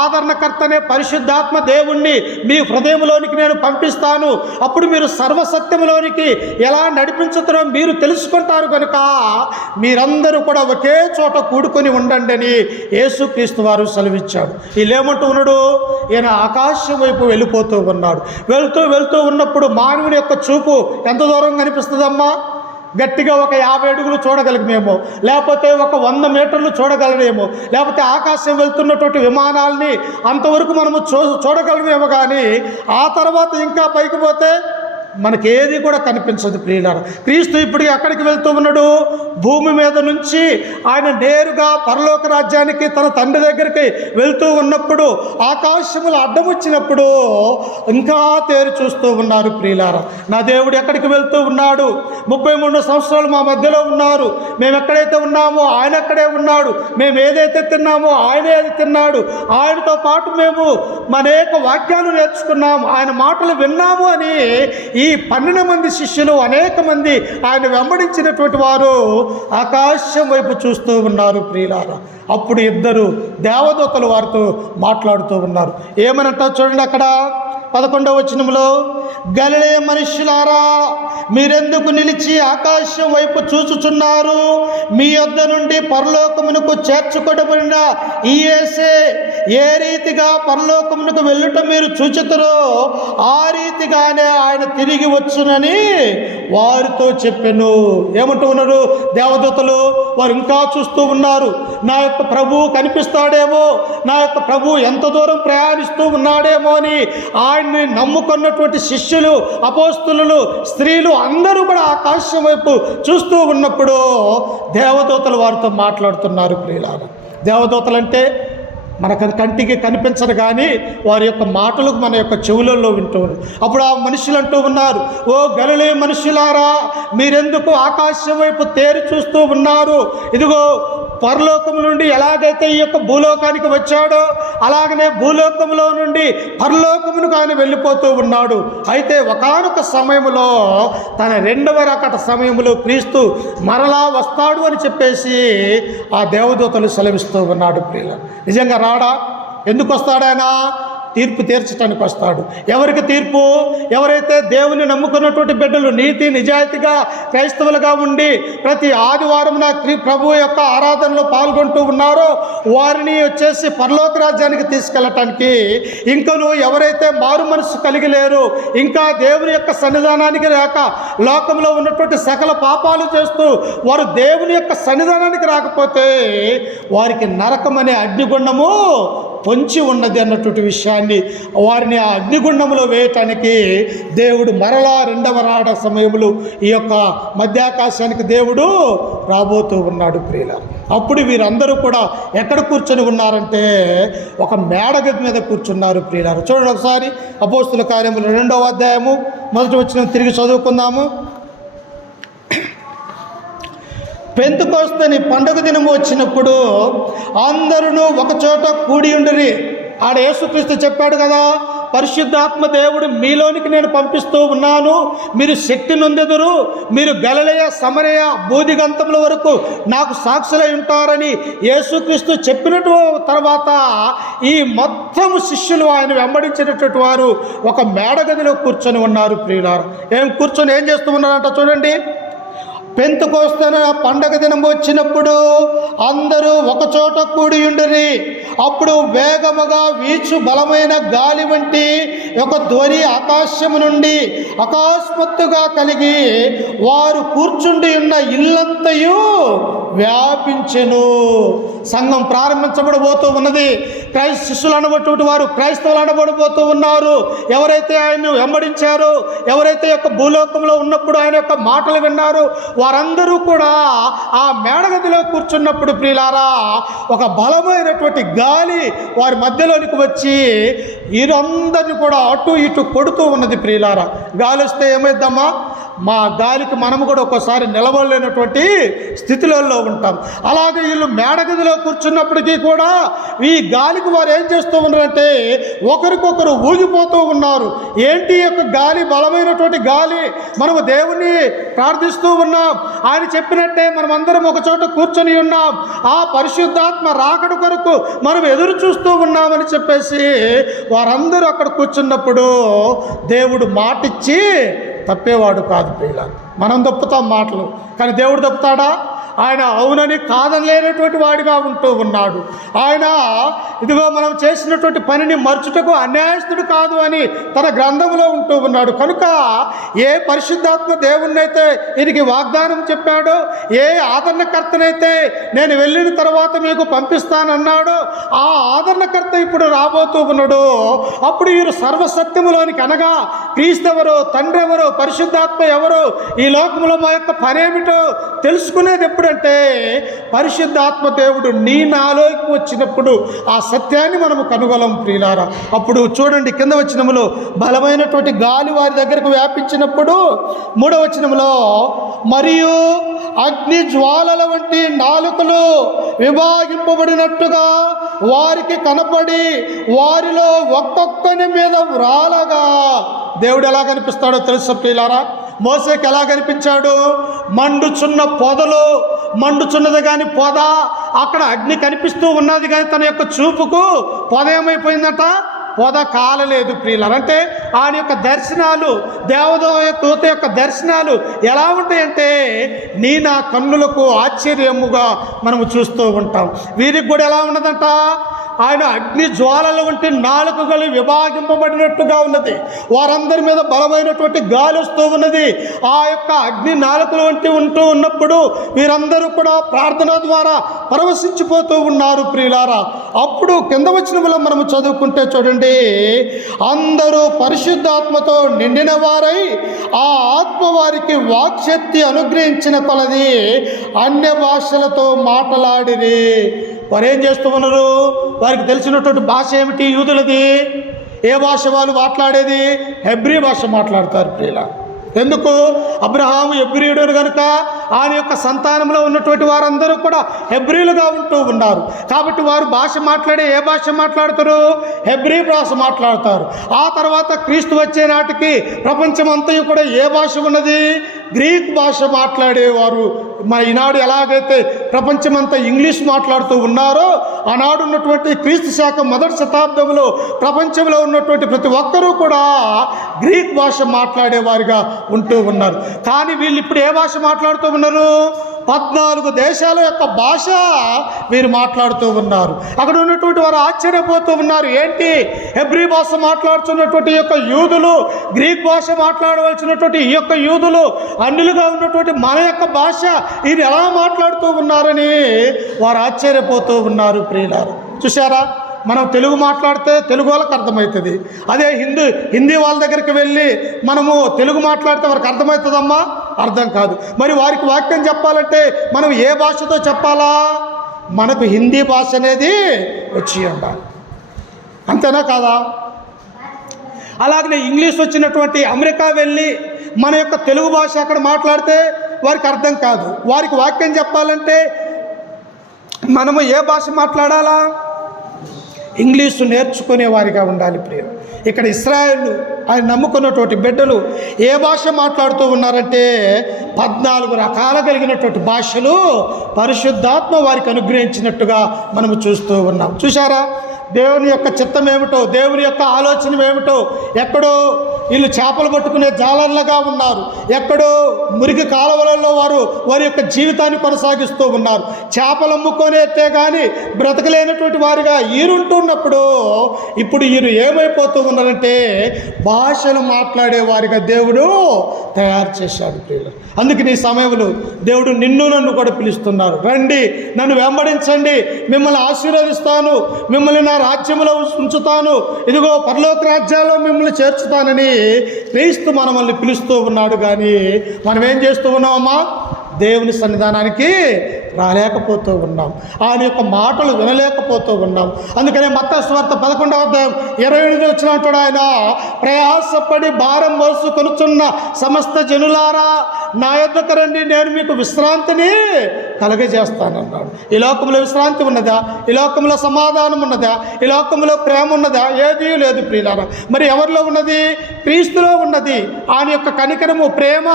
ఆదరణకర్తనే పరిశుద్ధాత్మ దేవుణ్ణి మీ హృదయంలోనికి నేను పంపిస్తాను, అప్పుడు మీరు సర్వసత్యంలోనికి ఎలా నడిపించుతారో మీరు తెలుసుకుంటారు, కనుక మీరందరూ కూడా ఒకే చోట కూడుకొని ఉండండి అని యేసుక్రీస్తు వారు సెలవిచ్చాడు. వీళ్ళేమంటూ ఉన్నాడు? ఈయన ఆకాశం వైపు వెళ్ళిపోతూ ఉన్నాడు. వెళ్తూ ఉన్నప్పుడు మానవుని యొక్క చూపు ఎంత దూరం కనిపిస్తుందమ్మా? గట్టిగా ఒక 50 అడుగులు చూడగలిగేమో, లేకపోతే ఒక 100 మీటర్లు చూడగలమేమో, లేకపోతే ఆకాశం వెళ్తున్నటువంటి విమానాల్ని అంతవరకు మనము చూడగలమేమో, కానీ ఆ తర్వాత ఇంకా పైకి పోతే మనకేది కూడా కనిపించదు ప్రియులారా. క్రీస్తు ఇప్పుడు ఎక్కడికి వెళ్తూ ఉన్నాడు? భూమి మీద నుంచి ఆయన నేరుగా పరలోక రాజ్యానికి తన తండ్రి దగ్గరికి వెళ్తూ ఉన్నప్పుడు ఆకాశములు అడ్డం వచ్చినప్పుడు ఇంకా తేరి చూస్తూ ఉన్నారు ప్రియులారా. నా దేవుడు ఎక్కడికి వెళ్తూ ఉన్నాడు? 33 సంవత్సరాలు మా మధ్యలో ఉన్నారు. మేము ఎక్కడైతే ఉన్నామో ఆయన అక్కడే ఉన్నాడు. మేము ఏదైతే తిన్నామో ఆయనే అది తిన్నాడు. ఆయనతో పాటు మేము అనేక వాక్యాలు నేర్చుకున్నాము, ఆయన మాటలు విన్నాము అని ఈ 12 మంది శిష్యులు, అనేక మంది ఆయన వెంబడించినటువంటి వారు ఆకాశం వైపు చూస్తూ ఉన్నారు ప్రియులారా. అప్పుడు 2 దేవదూతలు వారితో మాట్లాడుతూ ఉన్నారు. ఏమనంటారు చూడండి, అక్కడ 11వ వచనంలో, గలిలయ మనుష్యులారా మీరెందుకు నిలిచి ఆకాశం వైపు చూచుచున్నారు? మీ యొద్ద నుండి పరలోకమునకు చేర్చుకొనబడిన ఈ యేసే ఏ రీతిగా పరలోకమునకు వెళ్ళుట మీరు చూచుతారో ఆ రీతిగానే ఆయన తిరిగి వచ్చునని వారితో చెప్పెను. ఏమంటూ ఉన్నారు దేవదూతలు? వారు ఇంకా చూస్తూ ఉన్నారు. నా యొక్క ప్రభువు కనిపిస్తాడేమో, నా యొక్క ప్రభువు ఎంత దూరం ప్రయాణిస్తూ ఉన్నాడేమో అని ఆయన్ని నమ్ముకున్నటువంటి శిష్యులు, అపోస్తులు, స్త్రీలు అందరూ కూడా ఆకాశం వైపు చూస్తూ ఉన్నప్పుడు దేవదూతలు వారితో మాట్లాడుతున్నారు ప్రియులారా. దేవదూతలంటే మన కంటికి కనిపించరు, కానీ వారి యొక్క మాటలు మన యొక్క చెవులలో వింటూ ఉన్నారు. అప్పుడు ఆ మనుషులు అంటూ ఉన్నారు, ఓ గలిలయ మనుషులారా మీరెందుకు ఆకాశం వైపు తేరి చూస్తూ ఉన్నారు? ఇదిగో పరలోకం నుండి ఎలాగైతే ఈ యొక్క భూలోకానికి వచ్చాడో అలాగనే భూలోకంలో నుండి పరలోకమునకు ఆయన వెళ్ళిపోతూ ఉన్నాడు. అయితే ఒకానొక సమయంలో తన 2వ రాకడ సమయంలో క్రీస్తు మరలా వస్తాడు అని చెప్పేసి ఆ దేవదూతలు సెలవిస్తూ ఉన్నాడు ప్రియుల. నిజంగా రాడా? ఎందుకు వస్తాడాయన? తీర్పు తీర్చడానికి వస్తాడు. ఎవరికి తీర్పు? ఎవరైతే దేవుని నమ్ముకున్నటువంటి బిడ్డలు నీతి నిజాయితీగా క్రైస్తవులుగా ఉండి ప్రతి ఆదివారం ప్రభు యొక్క ఆరాధనలో పాల్గొంటూ ఉన్నారో వారిని వచ్చేసి పరలోక రాజ్యానికి తీసుకెళ్ళటానికి, ఇంకను ఎవరైతే మారు మనసు కలిగి లేరు, ఇంకా దేవుని యొక్క సన్నిధానానికి రాక లోకంలో ఉన్నటువంటి సకల పాపాలు చేస్తూ వారు దేవుని యొక్క సన్నిధానానికి రాకపోతే వారికి నరకం అనే అగ్నిగుండము పొంచి ఉన్నది అన్నటువంటి విషయాన్ని, వారిని ఆ అగ్నిగుండంలో వేయటానికి దేవుడు మరలా రెండవ రాడ సమయంలో ఈ యొక్క మధ్యాకాశానికి దేవుడు రాబోతూ ఉన్నాడు ప్రియులారా. అప్పుడు వీరందరూ కూడా ఎక్కడ కూర్చొని ఉన్నారంటే ఒక మేడగది మీద కూర్చున్నారు ప్రియులారా. చూడండి ఒకసారి అపోస్తుల కార్యములు 2వ అధ్యాయము మొదటి వచనం తిరిగి చదువుకుందాము. పెంతెకొస్తేని పండుగ దినము వచ్చినప్పుడు అందరూ ఒకచోట కూడి ఉండిరి. ఆడ యేసుక్రీస్తు చెప్పాడు కదా, పరిశుద్ధాత్మ దేవుడు మీలోనికి నేను పంపిస్తూ ఉన్నాను, మీరు శక్తి నొందెదరు, మీరు గలిలయ సమరయ బూదిగంతముల వరకు నాకు సాక్షులై ఉంటారని యేసుక్రీస్తు చెప్పినట్టు తర్వాత ఈ మొత్తం శిష్యులు ఆయన వెంబడించినటువంటి వారు ఒక మేడగదిలో కూర్చొని ఉన్నారు ప్రియులారా. కూర్చొని ఏం చేస్తూ ఉన్నారంట చూడండి. పెంతెకొస్తు పండగ దినం వచ్చినప్పుడు అందరూ ఒకచోట కూడి ఉండిరి. అప్పుడు వేగముగా వీచు బలమైన గాలి వంటి ఒక ధ్వని ఆకాశము నుండి అకస్మాత్తుగా కలిగి వారు కూర్చుండి ఉన్న ఇల్లంతయు వ్యాపించెను. సంఘం ప్రారంభించబడబోతూ ఉన్నది. శిష్యులు అనబట్టి వారు క్రైస్తవులు అనబడబోతూ ఉన్నారు. ఎవరైతే ఆయన్ను వెంబడించారో, ఎవరైతే యొక్క భూలోకంలో ఉన్నప్పుడు ఆయన యొక్క మాటలు విన్నారు, వారందరూ కూడా ఆ మేడగదిలో కూర్చున్నప్పుడు ప్రియులారా ఒక బలమైనటువంటి గాలి వారి మధ్యలోనికి వచ్చి వీరందరినీ కూడా అటు ఇటు కొడుతూ ఉన్నది ప్రియులారా. గాలి వస్తే ఏమైద్దామా, మా గాలికి మనము కూడా ఒక్కోసారి నిలబడలేనటువంటి స్థితిలో ఉంటాం. అలాగే వీళ్ళు మేడగదిలో కూర్చున్నప్పటికీ కూడా ఈ గాలికి వారు ఏం చేస్తూ ఉన్నారంటే ఒకరికొకరు ఊగిపోతూ ఉన్నారు. ఏంటి యొక్క గాలి? బలమైనటువంటి గాలి. మనము దేవుణ్ణి ప్రార్థిస్తూ ఉన్నాం, ఆయన చెప్పినట్టే మనం అందరం ఒక చోట కూర్చొని ఉన్నాం, ఆ పరిశుద్ధాత్మ రాకడ కొరకు మనం ఎదురు చూస్తూ ఉన్నామని చెప్పేసి వారందరూ అక్కడ కూర్చున్నప్పుడు దేవుడు మాటిచ్చి తప్పేవాడు కాదు ప్రియులారా. మనం తప్పుతాం మాటలు, కానీ దేవుడు తప్పుతాడా? ఆయన అవునని కాదనలేనటువంటి వాడిగా ఉంటూ ఉన్నాడు. ఆయన ఇదిగో మనం చేసినటువంటి పనిని మర్చుటకు అన్యాయస్తుడు కాదు అని తన గ్రంథంలో ఉంటూ ఉన్నాడు. కనుక ఏ పరిశుద్ధాత్మ దేవుణ్ణైతే ఈయనకి వాగ్దానం చెప్పాడో, ఏ ఆదరణకర్తనైతే నేను వెళ్ళిన తర్వాత మీకు పంపిస్తానన్నాడో ఆ ఆదరణకర్త ఇప్పుడు రాబోతూ ఉన్నాడు. అప్పుడు వీరు సర్వసత్యములోనికి అనగా క్రీస్తు ఎవరో, తండ్రి ఎవరో, పరిశుద్ధాత్మ ఎవరో, ఈ లోకంలో మా యొక్క పనేమిటో తెలుసుకునేది ఎప్పుడంటే పరిశుద్ధాత్మ దేవుడు నీ నాలోకి వచ్చినప్పుడు ఆ సత్యాన్ని మనము కనుగొలం ప్రియులారా. అప్పుడు చూడండి కింద వచనములో బలమైనటువంటి గాలి వారి దగ్గరకు వ్యాపించినప్పుడు 3వ వచనములో మరియు అగ్ని జ్వాలల వంటి నాలుకలు విభాగింపబడినట్టుగా వారికి కనపడి వారిలో ఒక్కొక్కని మీద వ్రాలగా. దేవుడు ఎలా కనిపిస్తాడో తెలుసా ప్రియులారా? మోసేకి ఎలా కనిపించాడు? మండుచున్న పొదలు, మండుచున్నది కానీ పొద, అక్కడ అగ్ని కనిపిస్తూ ఉన్నది కానీ తన యొక్క చూపుకు పొద ఏమైపోయిందట? పొద కాలలేదు ప్రియులారా. అంటే ఆయన యొక్క దర్శనాలు, దేవదూత యొక్క దర్శనాలు ఎలా ఉంటాయంటే నా కన్నులకు ఆశ్చర్యముగా మనము చూస్తూ ఉంటాం. వీరికి కూడా ఎలా ఉన్నదంట? ఆయన అగ్ని జ్వాలల వంటి నాలుకలు విభాగింపబడినట్టుగా ఉన్నది. వారందరి మీద బలమైనటువంటి గాలి వస్తూ ఉన్నది. ఆ యొక్క అగ్ని నాలుకలు వంటి ఉంటూ ఉన్నప్పుడు వీరందరూ కూడా ప్రార్థన ద్వారా పరవశించిపోతూ ఉన్నారు ప్రియులారా. అప్పుడు కింద వచనములో మనము చదువుకుంటే చూడండి, అందరూ పరిశుద్ధాత్మతో నిండిన వారై ఆ ఆత్మ వారికి వాక్శక్తి అనుగ్రహించిన కొలది అన్య భాషలతో మాట్లాడిరి. వారు ఏం చేస్తూ ఉన్నారు? వారికి తెలిసినటువంటి భాష ఏమిటి? యూదులది. ఏ భాష వాళ్ళు మాట్లాడేది? హెబ్రీ భాష మాట్లాడతారు ప్రియుల. ఎందుకు? అబ్రహాము హెబ్రీయుడు కనుక ఆయన యొక్క సంతానంలో ఉన్నటువంటి వారందరూ కూడా హెబ్రీలుగా ఉంటూ ఉన్నారు. కాబట్టి వారు భాష మాట్లాడే ఏ భాష మాట్లాడతారు? హెబ్రీ భాష మాట్లాడతారు. ఆ తర్వాత క్రీస్తు వచ్చే నాటికి ప్రపంచమంతా కూడా ఏ భాష ఉన్నది? గ్రీక్ భాష మాట్లాడేవారు. మన ఈనాడు ఎలాగైతే ప్రపంచమంతా ఇంగ్లీష్ మాట్లాడుతూ ఉన్నారో, ఆనాడు ఉన్నటువంటి క్రీస్తు శాఖ మొదటి శతాబ్దంలో ప్రపంచంలో ఉన్నటువంటి ప్రతి ఒక్కరూ కూడా గ్రీక్ భాష మాట్లాడేవారిగా ఉంటూ ఉన్నారు. కానీ వీళ్ళు ఇప్పుడు ఏ భాష మాట్లాడుతూ ఉన్నారు? 14 దేశాల యొక్క భాష వీరు మాట్లాడుతూ ఉన్నారు. అక్కడ ఉన్నటువంటి వారు ఆశ్చర్యపోతూ ఉన్నారు. ఏంటి, హెబ్రీ భాష మాట్లాడుతున్నటువంటి యొక్క యూదులు, గ్రీక్ భాష మాట్లాడవలసినటువంటి ఈ యొక్క యూదులు, అన్యులుగా ఉన్నటువంటి మన యొక్క భాష ఇది ఎలా మాట్లాడుతూ ఉన్నారని వారు ఆశ్చర్యపోతూ ఉన్నారు. ప్రియులారా, చూసారా, మనం తెలుగు మాట్లాడితే తెలుగు వాళ్ళకి అర్థమవుతుంది. అదే హిందీ వాళ్ళ దగ్గరికి వెళ్ళి మనము తెలుగు మాట్లాడితే వారికి అర్థమవుతుందమ్మా? అర్థం కాదు. మరి వారికి వాక్యం చెప్పాలంటే మనం ఏ భాషతో చెప్పాలా? మనకు హిందీ భాష అనేది వచ్చి ఉండాలి. అంతేనా కాదా? అలాగనే ఇంగ్లీష్ వచ్చినటువంటి అమెరికా వెళ్ళి మన యొక్క తెలుగు భాష అక్కడ మాట్లాడితే వారికి అర్థం కాదు. వారికి వాక్యం చెప్పాలంటే మనము ఏ భాష మాట్లాడాలా? ఇంగ్లీషు నేర్చుకునే వారిగా ఉండాలి. ప్రియులు, ఇక్కడ ఇశ్రాయేలు ఆయన నమ్ముకున్నటువంటి బిడ్డలు ఏ భాష మాట్లాడుతూ ఉన్నారంటే 14 రకాల కలిగినటువంటి భాషలు పరిశుద్ధాత్మ వారికి అనుగ్రహించినట్టుగా మనము చూస్తూ ఉన్నాం. చూసారా, దేవుని యొక్క చిత్తం ఏమిటో, దేవుని యొక్క ఆలోచన ఏమిటో. ఎక్కడో వీళ్ళు చేపలు పట్టుకునే జాలర్లుగా ఉన్నారు, ఎక్కడో మురికి కాలువలలో వారి యొక్క జీవితాన్ని కొనసాగిస్తూ ఉన్నారు. చేపలు అమ్ముకొనేస్తే కానీ బ్రతకలేనటువంటి వారిగా ఈరుంటున్నప్పుడు ఇప్పుడు వీరు ఏమైపోతూ ఉన్నారంటే భాషలు మాట్లాడే వారిగా దేవుడు తయారు చేశాడు. ప్రియులు, అందుకని ఈ సమయంలో దేవుడు నన్ను కూడా పిలుస్తున్నారు. రండి, నన్ను వెంబడించండి, మిమ్మల్ని ఆశీర్వదిస్తాను, మిమ్మల్ని నా రాజ్యంలో ఉంచుతాను, ఇదిగో పరలోక రాజ్యాల్లో మిమ్మల్ని చేర్చుతానని క్రీస్తు మనల్ని పిలుస్తూ ఉన్నాడు. కానీ మనం ఏం చేస్తూ ఉన్నామమ్మా? దేవుని సన్నిధానానికి రాలేకపోతూ ఉన్నాం, ఆయన యొక్క మాటలు వినలేకపోతూ ఉన్నాం. అందుకనే మత్తయి సువార్త 11వ అధ్యాయం 28 వచ్చినప్పుడు ఆయన, ప్రయాసపడి భారం మోసుకొనుచున్న సమస్త జనులారా నా యొద్దకు రండి, నేను మీకు విశ్రాంతిని కలగజేస్తానన్నాడు. ఈ లోకంలో విశ్రాంతి ఉన్నదా? ఈ లోకంలో సమాధానం ఉన్నదా? ఈ లోకంలో ప్రేమ ఉన్నదా? ఏదీ లేదు ప్రియులారా. మరి ఎవరిలో ఉన్నది? క్రీస్తులో ఉన్నది. ఆయన యొక్క కనికరము, ప్రేమ,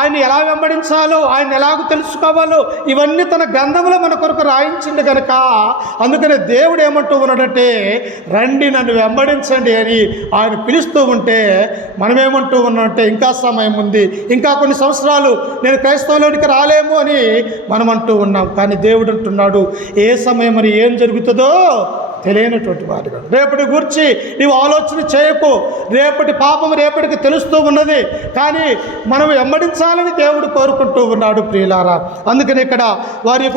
ఆయన ఎలా వెంబడించాలో, ఆయన ఎలాగో తెలుసుకోవాలో ఇవన్నీ తన గ్రంథంలో మన కొరకు రాయించింది కనుక అందుకనే దేవుడు ఏమంటూ ఉన్నాడంటే రండి, నన్ను వెంబడించండి అని ఆయన పిలుస్తూ ఉంటే మనం ఏమంటూ ఉన్నామంటే ఇంకా సమయం ఉంది, ఇంకా కొన్ని సంవత్సరాలు నేను క్రైస్తవంలోనికి రాలేము అని మనం అంటూ ఉన్నాం. కానీ దేవుడు అంటున్నాడు, ఏ సమయం మరి ఏం జరుగుతుందో తెలియనటువంటి వాడుగా రేపటి గురించి నీవు ఆలోచన చేయకు. రేపటి పాపం రేపటికి తెలుస్తూ ఉన్నది, కానీ మనం వెంబడించాలని దేవుడు కోరుకుంటూ ఉన్నాడు. ప్రియులారా, అందుకని ఇక్కడ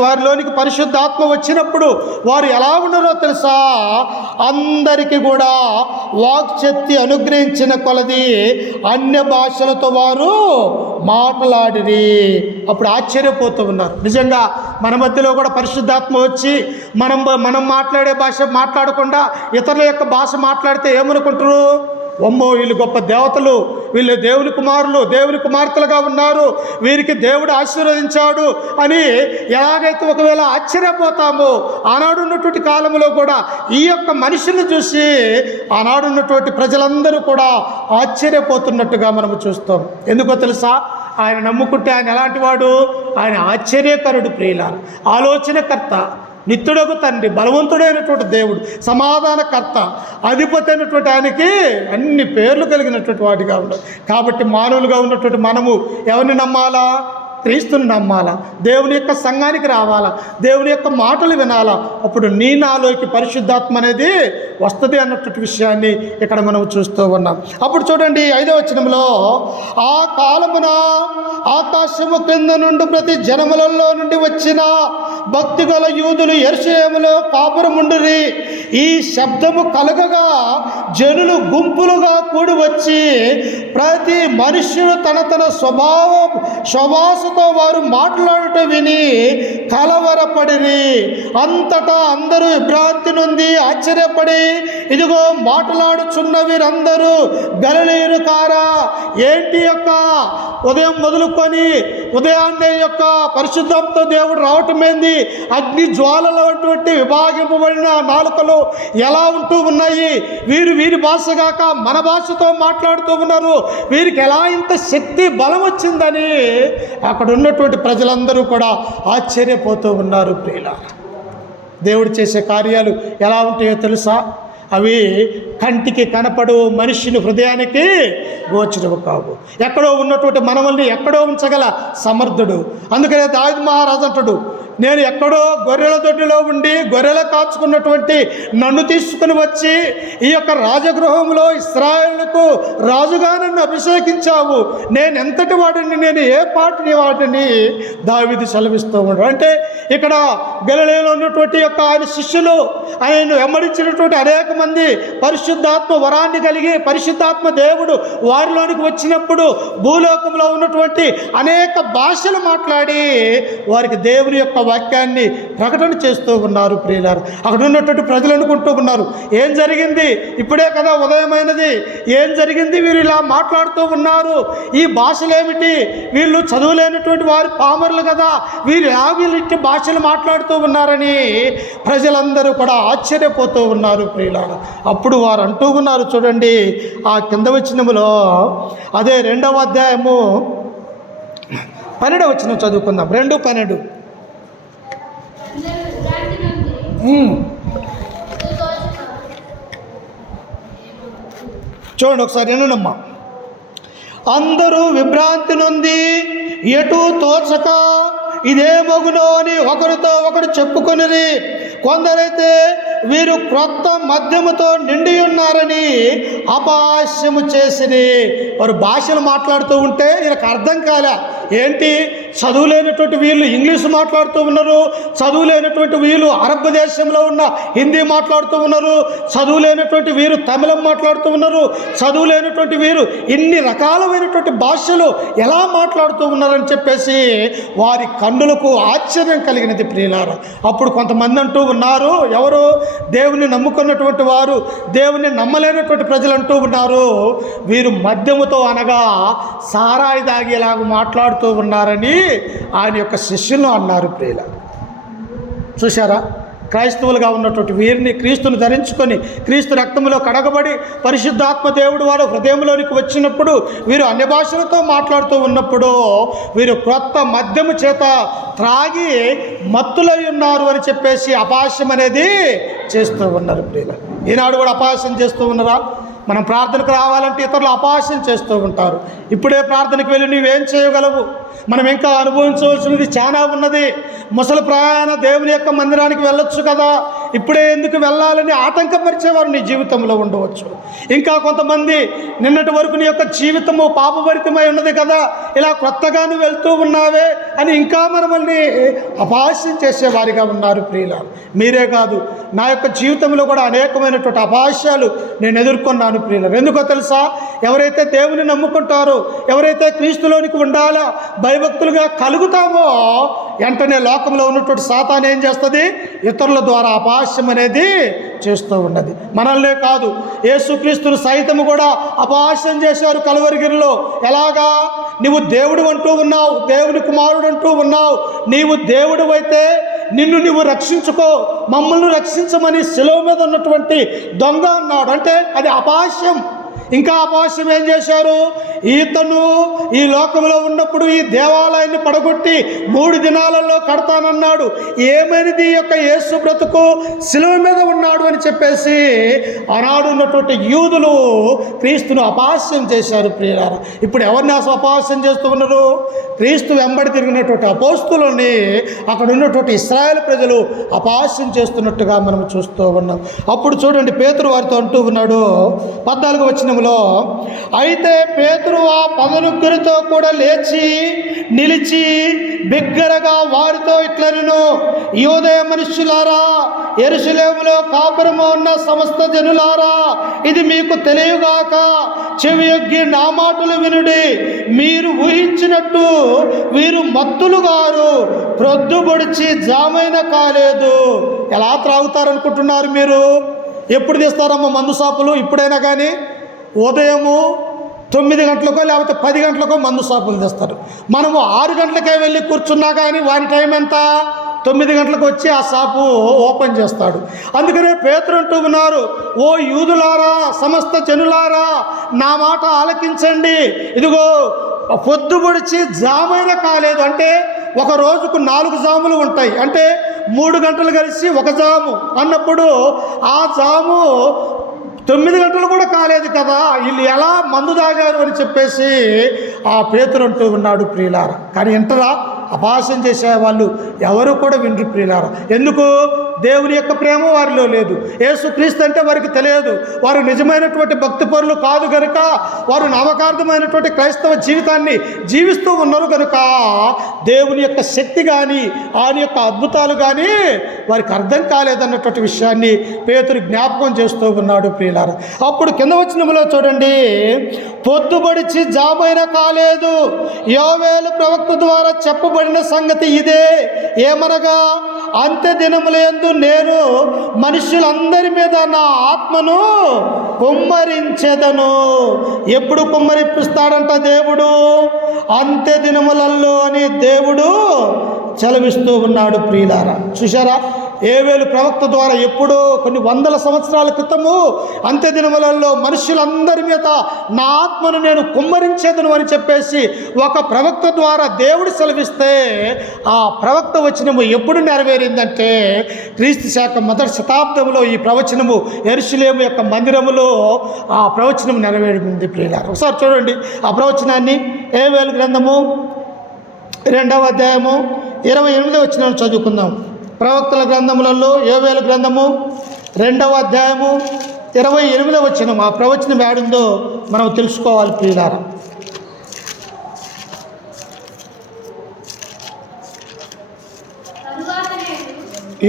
వారిలోనికి పరిశుద్ధాత్మ వచ్చినప్పుడు వారు ఎలా ఉన్నారో తెలుసా? అందరికీ కూడా వాక్శక్తి అనుగ్రహించిన కొలది అన్య భాషలతో వారు మాట్లాడిరి. అప్పుడు ఆశ్చర్యపోతూ ఉన్నారు. నిజంగా మన మధ్యలో కూడా పరిశుద్ధాత్మ వచ్చి మనం మాట్లాడే భాష మాట్లాడకుండా ఇతరుల యొక్క భాష మాట్లాడితే ఏమనుకుంటారు? అమ్మో, వీళ్ళు గొప్ప దేవతలు, వీళ్ళు దేవుని కుమారులు, దేవుని కుమార్తెలుగా ఉన్నారు, వీరికి దేవుడు ఆశీర్వదించాడు అని ఎలాగైతే ఒకవేళ ఆశ్చర్యపోతామో, ఆనాడు ఉన్నటువంటి కాలంలో కూడా ఈ యొక్క మనిషిని చూసి ఆనాడు ఉన్నటువంటి ప్రజలందరూ కూడా ఆశ్చర్యపోతున్నట్టుగా మనము చూస్తాం. ఎందుకో తెలుసా? ఆయన నమ్ముకుంటే ఆయన ఎలాంటి వాడు? ఆయన ఆశ్చర్యకరుడు, ప్రియులారు, ఆలోచనకర్త, నిత్యుడకు తండ్రి, బలవంతుడైనటువంటి దేవుడు, సమాధానకర్త, అధిపతి అయినటువంటి ఆయనకి అన్ని పేర్లు కలిగినటువంటి వాటిగా ఉండదు. కాబట్టి మానవులుగా ఉన్నటువంటి మనము ఎవరిని నమ్మాలా? క్రీస్తుని నమ్మాలా, దేవుని యొక్క సంఘానికి రావాలా, దేవుని యొక్క మాటలు వినాలా. అప్పుడు నీ నాలోకి పరిశుద్ధాత్మ అనేది వస్తుంది అన్నటువంటి విషయాన్ని ఇక్కడ మనం చూస్తూ ఉన్నాం. అప్పుడు చూడండి 5వ వచనంలో, ఆ కాలమున ఆకాశము క్రింద నుండి ప్రతి జనములలో నుండి వచ్చిన భక్తి గల యూదులు యెరూషలేములో కాపురముండిరి. ఈ శబ్దము కలగగా జనులు గుంపులుగా కూడి వచ్చి ప్రతి మనుష్యుడు తన స్వభాసతో వారు మాట్లాడుట విని కలవరపడిరి. అంతటా అందరూ విభ్రాంతి నొంది ఆశ్చర్యపడి, ఇదిగో మాట్లాడుచున్న వీరందరూ గలిలయులు కారా? ఏంటి యొక్క ఉదయం మొదలుకొని ఉదయాన్నే యొక్క పరిశుద్ధంతో దేవుడు రావటం ఏంది? అగ్ని జ్వాలల వంటి విభాగింపబడిన నాలుకలు ఎలా ఉంటూ ఉన్నాయి, వీరి భాష కాక మన భాషతో మాట్లాడుతూ ఉన్నారు, వీరికి ఎలా ఇంత శక్తి బలం వచ్చిందని అక్కడ ఉన్నటువంటి ప్రజలందరూ కూడా ఆశ్చర్యపోతూ ఉన్నారు. ప్రియులారా, దేవుడు చేసే కార్యాలు ఎలా ఉంటాయో తెలుసా? అవి కంటికి కనపడు, మనిషిని హృదయానికి గోచరము కావు. ఎక్కడో ఉన్నటువంటి మనవల్ని ఎక్కడో ఉంచగల సమర్థుడు. అందుకనే దావీదు మహారాజు అంటాడు, నేను ఎక్కడో గొర్రెల దొడ్డిలో ఉండి గొర్రెల కాచుకున్నటువంటి నన్ను తీసుకుని వచ్చి ఈ యొక్క రాజగృహంలో ఇశ్రాయేలుకు రాజుగా నన్ను అభిషేకించావు, నేను ఎంతటి వాడిని, నేను ఏ పాటిని వాడిని దావీదు సెలవిస్తూ ఉన్నాడు. అంటే ఇక్కడ గలిలయలో ఉన్నటువంటి యొక్క ఆయన శిష్యులు, ఆయన వెంబడించినటువంటి అనేక మంది పరిశుద్ధాత్మ వరాన్ని కలిగి పరిశుద్ధాత్మ దేవుడు వారిలోనికి వచ్చినప్పుడు భూలోకంలో ఉన్నటువంటి అనేక భాషలు మాట్లాడి వారికి దేవుని యొక్క వాక్యాన్ని ప్రకటన చేస్తూ ఉన్నారు. ప్రియులారు, అక్కడ ఉన్నటువంటి ప్రజలు అనుకుంటూ ఉన్నారు, ఏం జరిగింది, ఇప్పుడే కదా ఉదయమైనది, ఏం జరిగింది, వీరు ఇలా మాట్లాడుతూ ఉన్నారు, ఈ భాషలేమిటి, వీళ్ళు చదువులేనటువంటి వారు పామరులు కదా, వీరు వీళ్ళిట్టి భాషలు మాట్లాడుతూ ఉన్నారని ప్రజలందరూ కూడా ఆశ్చర్యపోతూ ఉన్నారు. ప్రియులారా, అప్పుడు వారు అంటూ ఉన్నారు, చూడండి ఆ కింద వచనములో, అదే 2వ అధ్యాయము 12వ వచనం చదువుకుందాం. 2:12. చూడండి ఒకసారి వినండమ్మా. అందరూ విభ్రాంతి నొంది ఎటు తోచక ఇదే మగునో అని ఒకరితో ఒకరు చెప్పుకొనిరి. కొందరైతే వీరు క్రొత్త మద్యముతో నిండి ఉన్నారని అపహాస్యము చేసిరి. వారు భాషలు మాట్లాడుతూ ఉంటే వీళ్ళకి అర్థం కాలే. ఏంటి, చదువులేనటువంటి వీళ్ళు ఇంగ్లీష్ మాట్లాడుతూ ఉన్నారు, చదువులేనటువంటి వీళ్ళు అరబ్ దేశంలో ఉన్న హిందీ మాట్లాడుతూ ఉన్నారు, చదువులేనటువంటి వీరు తమిళం మాట్లాడుతూ ఉన్నారు, చదువులేనటువంటి వీరు ఇన్ని రకాలమైనటువంటి భాషలు ఎలా మాట్లాడుతూ ఉన్నారని చెప్పేసి వారి కన్నులకు ఆశ్చర్యం కలిగినది. ప్రియులారా, అప్పుడు కొంతమంది అంటూ ఉన్నారు, ఎవరు, దేవుని నమ్ముకున్నటువంటి వారు, దేవుని నమ్మలేనటువంటి ప్రజలు అంటూ ఉన్నారు, వీరు మద్యముతో అనగా సారాయి దాగేలాగా మాట్లాడుతూ ఉన్నారని ఆయన యొక్క శిష్యులను అన్నారు. ప్రియుల, చూశారా, క్రైస్తవులుగా ఉన్నటువంటి వీరిని క్రీస్తును ధరించుకొని క్రీస్తు రక్తంలో కడగబడి పరిశుద్ధాత్మ దేవుడు వారు హృదయంలోనికి వచ్చినప్పుడు వీరు అన్య భాషలతో మాట్లాడుతూ ఉన్నప్పుడు వీరు క్రొత్త మద్యము చేత త్రాగి మత్తులై ఉన్నారు అని చెప్పేసి అపహాస్యం అనేది చేస్తూ ఉన్నారు. ప్రియుల, ఈనాడు కూడా అపహాస్యం చేస్తూ ఉన్నారా? మనం ప్రార్థనకు రావాలంటే ఇతరులు అపహాస్యం చేస్తూ ఉంటారు. ఇప్పుడే ప్రార్థనకు వెళ్ళి నువ్వేం చేయగలవు? మనం ఇంకా అనుభవించవలసినది చాలా ఉన్నది. ముసలి ప్రయాణ దేవుని యొక్క మందిరానికి వెళ్ళొచ్చు కదా, ఇప్పుడే ఎందుకు వెళ్ళాలని ఆటంకపరిచేవారు నీ జీవితంలో ఉండవచ్చు. ఇంకా కొంతమంది నిన్నటి వరకు నీ యొక్క జీవితము పాపభరితమై ఉన్నది కదా, ఇలా కొత్తగాను వెళ్తూ ఉన్నావే అని ఇంకా మనల్ని అపహాస్యం చేసేవారిగా ఉన్నారు. ప్రియులారు, మీరే కాదు, నా యొక్క జీవితంలో కూడా అనేకమైనటువంటి అపహాస్యాలు నేను ఎదుర్కొన్నాను. ప్రియులారు, ఎందుకో తెలుసా? ఎవరైతే దేవుని నమ్ముకుంటారో, ఎవరైతే క్రీస్తులోనికి ఉండాలో, భయభక్తులుగా కలుగుతామో, వెంటనే లోకంలో ఉన్నటువంటి సాతాను ఏం చేస్తుంది? ఇతరుల ద్వారా అపహాస్యం అనేది చేస్తూ ఉన్నది. మనల్నే కాదు, యేసుక్రీస్తును సైతము కూడా అపహాస్యం చేశారు కలువరిగిరిలో. ఎలాగా? నీవు దేవుడు అంటూ ఉన్నావు, దేవుని కుమారుడు అంటూ ఉన్నావు, నీవు దేవుడు అయితే నిన్ను నువ్వు రక్షించుకో, మమ్మల్ని రక్షించమని శిలువ మీద ఉన్నటువంటి దొంగ అన్నాడు. అంటే అది అపహాస్యం. ఇంకా అపహాస్యం ఏం చేశారు? ఈతను ఈ లోకంలో ఉన్నప్పుడు ఈ దేవాలయాన్ని పడగొట్టి 3 దినాలలో కడతానన్నాడు. ఏమైనది యొక్క యేసు బ్రతుకు? శిలువ మీద ఉన్నాడు అని చెప్పేసి ఆనాడు ఉన్నటువంటి యూదులు క్రీస్తును అపహాస్యం చేశారు. ప్రియులారా, ఇప్పుడు ఎవరిని అపహాస్యం చేస్తూ ఉన్నారు? క్రీస్తు వెంబడి తిరిగినటువంటి అపోస్తులని అక్కడ ఉన్నటువంటి ఇశ్రాయేలు ప్రజలు అపహాస్యం చేస్తున్నట్టుగా మనం చూస్తూ ఉన్నాం. అప్పుడు చూడండి, పేతురు వారితో అంటూ ఉన్నాడు 14వ వచనంలో, అయితే పేతురు ఆ 11 కూడా లేచి నిలిచి బిగ్గరగా వారితో ఇట్లనెను, యూదయ మనుష్యులారా, యెరూషలేములో కాపురము ఉన్న సమస్త జనులారా, ఇది మీకు తెలియగాక చెవియొగ్గి నా మాటలు వినుడి. మీరు ఊహించినట్టు వీరు మత్తులు గారు, ప్రొద్దుబొడిచి జామైన కాలేదు. ఎలా త్రాగుతారనుకుంటున్నారు మీరు? ఎప్పుడు తీస్తారమ్మా మందు షాపులు? ఇప్పుడైనా కానీ ఉదయము 9 గంటలకో లేకపోతే 10 గంటలకో మందు షాపులు తెస్తారు. మనము 6 గంటలకే వెళ్ళి కూర్చున్నా కానీ వారి టైం ఎంత? 9 గంటలకు వచ్చి ఆ షాపు ఓపెన్ చేస్తాడు. అందుకనే పేతురు అంటూ ఉన్నారు, ఓ యూదులారా, సమస్త జనులారా, నా మాట ఆలకించండి. ఇదిగో పొద్దుబొడిచి జామైన కాలేదు. అంటే ఒక రోజుకు 4 జాములు ఉంటాయి. అంటే 3 గంటలు కలిసి ఒక జాము అన్నప్పుడు ఆ జాము 9 గంటలు కూడా కాలేదు కదా, వీళ్ళు ఎలా మందు తాగారు అని చెప్పేసి ఆ పేతురు అంటూ ఉన్నాడు ప్రియులారా. కానీ ఇంటరా అపహాస్యం చేసేవాళ్ళు ఎవరు కూడా వినరు ప్రియులారా. ఎందుకు? దేవుని యొక్క ప్రేమ వారిలో లేదు. యేసుక్రీస్తు అంటే వారికి తెలియదు. వారు నిజమైనటువంటి భక్తి పరులు కాదు కనుక, వారు నామకార్థమైనటువంటి క్రైస్తవ జీవితాన్ని జీవిస్తూ ఉన్నారు కనుక దేవుని యొక్క శక్తి కానీ ఆయన యొక్క అద్భుతాలు కానీ వారికి అర్థం కాలేదన్నటువంటి విషయాన్ని పేతురు జ్ఞాపకం చేస్తూ ఉన్నాడు ప్రియులారా. అప్పుడు కింద వచనములో చూడండి, పొద్దుబడిచి జామైన కాలేదు, యోవేలు ప్రవక్త ద్వారా చెప్పబడిన సంగతి ఇదే, ఏమనగా అంత్య దినములందు నేను మనుషులందరి మీద నా ఆత్మను కుమ్మరించెదను. ఎప్పుడు కుమ్మరిపిస్తాడంట దేవుడు? అంత్య దినములలో అని దేవుడు చలవిస్తూ ఉన్నాడు ప్రియులారా. చూశారా, యోవేలు ప్రవక్త ద్వారా ఎప్పుడో కొన్ని వందల సంవత్సరాల క్రితము అంత్య దినములలో మనుషులందరి మీద నా ఆత్మను నేను కుమ్మరించేదను అని చెప్పేసి ఒక ప్రవక్త ద్వారా దేవుడు సెలవిస్తే ఆ ప్రవక్త వచనము ఎప్పుడు నెరవేరిందంటే క్రీస్తు శాఖ మొదటి శతాబ్దంలో ఈ ప్రవచనము యెరూషలేము యొక్క మందిరములో ఆ ప్రవచనం నెరవేరింది ప్రియులారా. ఒకసారి చూడండి ఆ ప్రవచనాన్ని. యోవేలు గ్రంథము 2వ అధ్యాయము 28వ వచనం చదువుకుందాం. ప్రవక్తల గ్రంథములలో యోవేలు గ్రంథము 2వ అధ్యాయము 28వ వచనం. ఆ ప్రవచనం ఏడుందో మనం తెలుసుకోవాలి ప్రియులారా.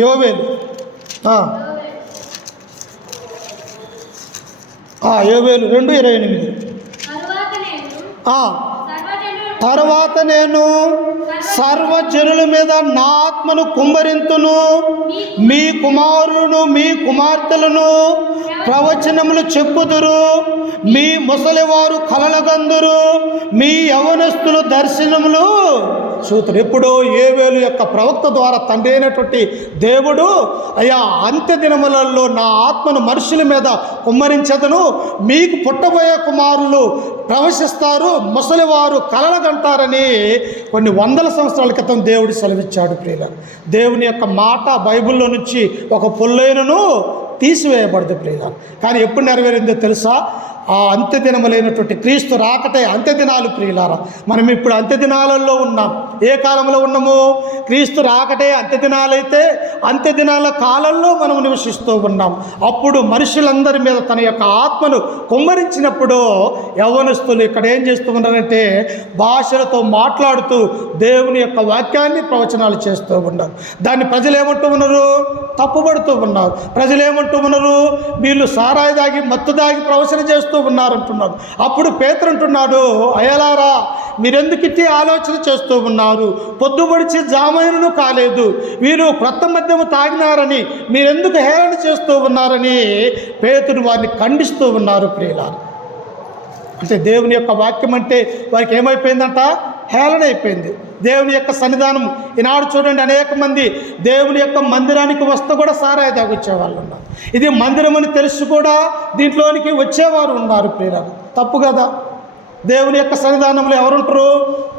యోవేలు యోవేలు 2:28. తరువాత నేను సర్వజనుల మీద నా ఆత్మను కుమ్మరింతును, మీ కుమారులను మీ కుమార్తెలను ప్రవచనములు చెప్పుదురు, మీ ముసలివారు కలలగందురు, మీ యవనస్తులు దర్శనములు చూతురు. ఎప్పుడో యోవేలు యొక్క ప్రవక్త ద్వారా తండ్రి అయినటువంటి దేవుడు, అయ్యా అంత్య దినములలో నా ఆత్మను మనుషుల మీద కుమ్మరించదను, మీకు పుట్టబోయే కుమారులు ప్రవశిస్తారు, ముసలివారు కలలగంటారని కొన్ని వందల సంవత్సరాల క్రితం దేవుడు సెలవిచ్చాడు ప్రియులారా. దేవుని యొక్క మాట బైబిల్లో నుంచి ఒక పొల్లైనను తీసివేయబడదు ప్రియులారా. కానీ ఎప్పుడు నెరవేరిందో తెలుసా? ఆ అంత్యదినములైనటువంటి క్రీస్తు రాకటే అంత్యదినాలు ప్రియులారా. మనం ఇప్పుడు అంత్యదినాలలో ఉన్నాం. ఏ కాలంలో ఉన్నాము? క్రీస్తు రాకటే అంత్యదినాలైతే అంత్యదినాల కాలంలో మనం నివసిస్తూ ఉన్నాం. అప్పుడు మనుషులందరి మీద తన యొక్క ఆత్మను కుమ్మరించినప్పుడు యవ్వనస్తులు ఇక్కడ ఏం చేస్తూ ఉన్నారంటే భాషలతో మాట్లాడుతూ దేవుని యొక్క వాక్యాన్ని ప్రవచనాలు చేస్తూ ఉన్నారు. దాన్ని ప్రజలు ఏమంటూ ఉన్నారు? తప్పుపడుతూ ఉన్నారు. ప్రజలు ఏమంటూ ఉన్నారు? వీళ్ళు సారాయి దాగి మత్తు దాగి ప్రవచన చేస్తూ ఉన్నారంటున్నారు. అప్పుడు పేతురు అంటున్నాడు, అయ్యలారా, మీరెందుకు ఇట్టి ఆలోచన చేస్తూ ఉన్నారు? పొద్దుబడిచి జామైనను కాలేదు, వీరు క్రొత్త మద్యము తాగినారని మీరెందుకు హేళన చేస్తూ ఉన్నారని పేతురు వారిని ఖండిస్తూ ఉన్నారు ప్రియులారా. అంటే దేవుని యొక్క వాక్యం అంటే వారికి ఏమైపోయిందంట? హేళన అయిపోయింది. దేవుని యొక్క సన్నిధానం ఈనాడు చూడండి, అనేక మంది దేవుని యొక్క మందిరానికి వస్తూ కూడా సారాయి తాగొచ్చేవాళ్ళు ఉన్నారు. ఇది మందిరం అని తెలుసు కూడా దీంట్లోనికి వచ్చేవారు ఉన్నారు ప్రియులారా. తప్పు కదా? దేవుని యొక్క సన్నిధానంలో ఎవరుంటారు?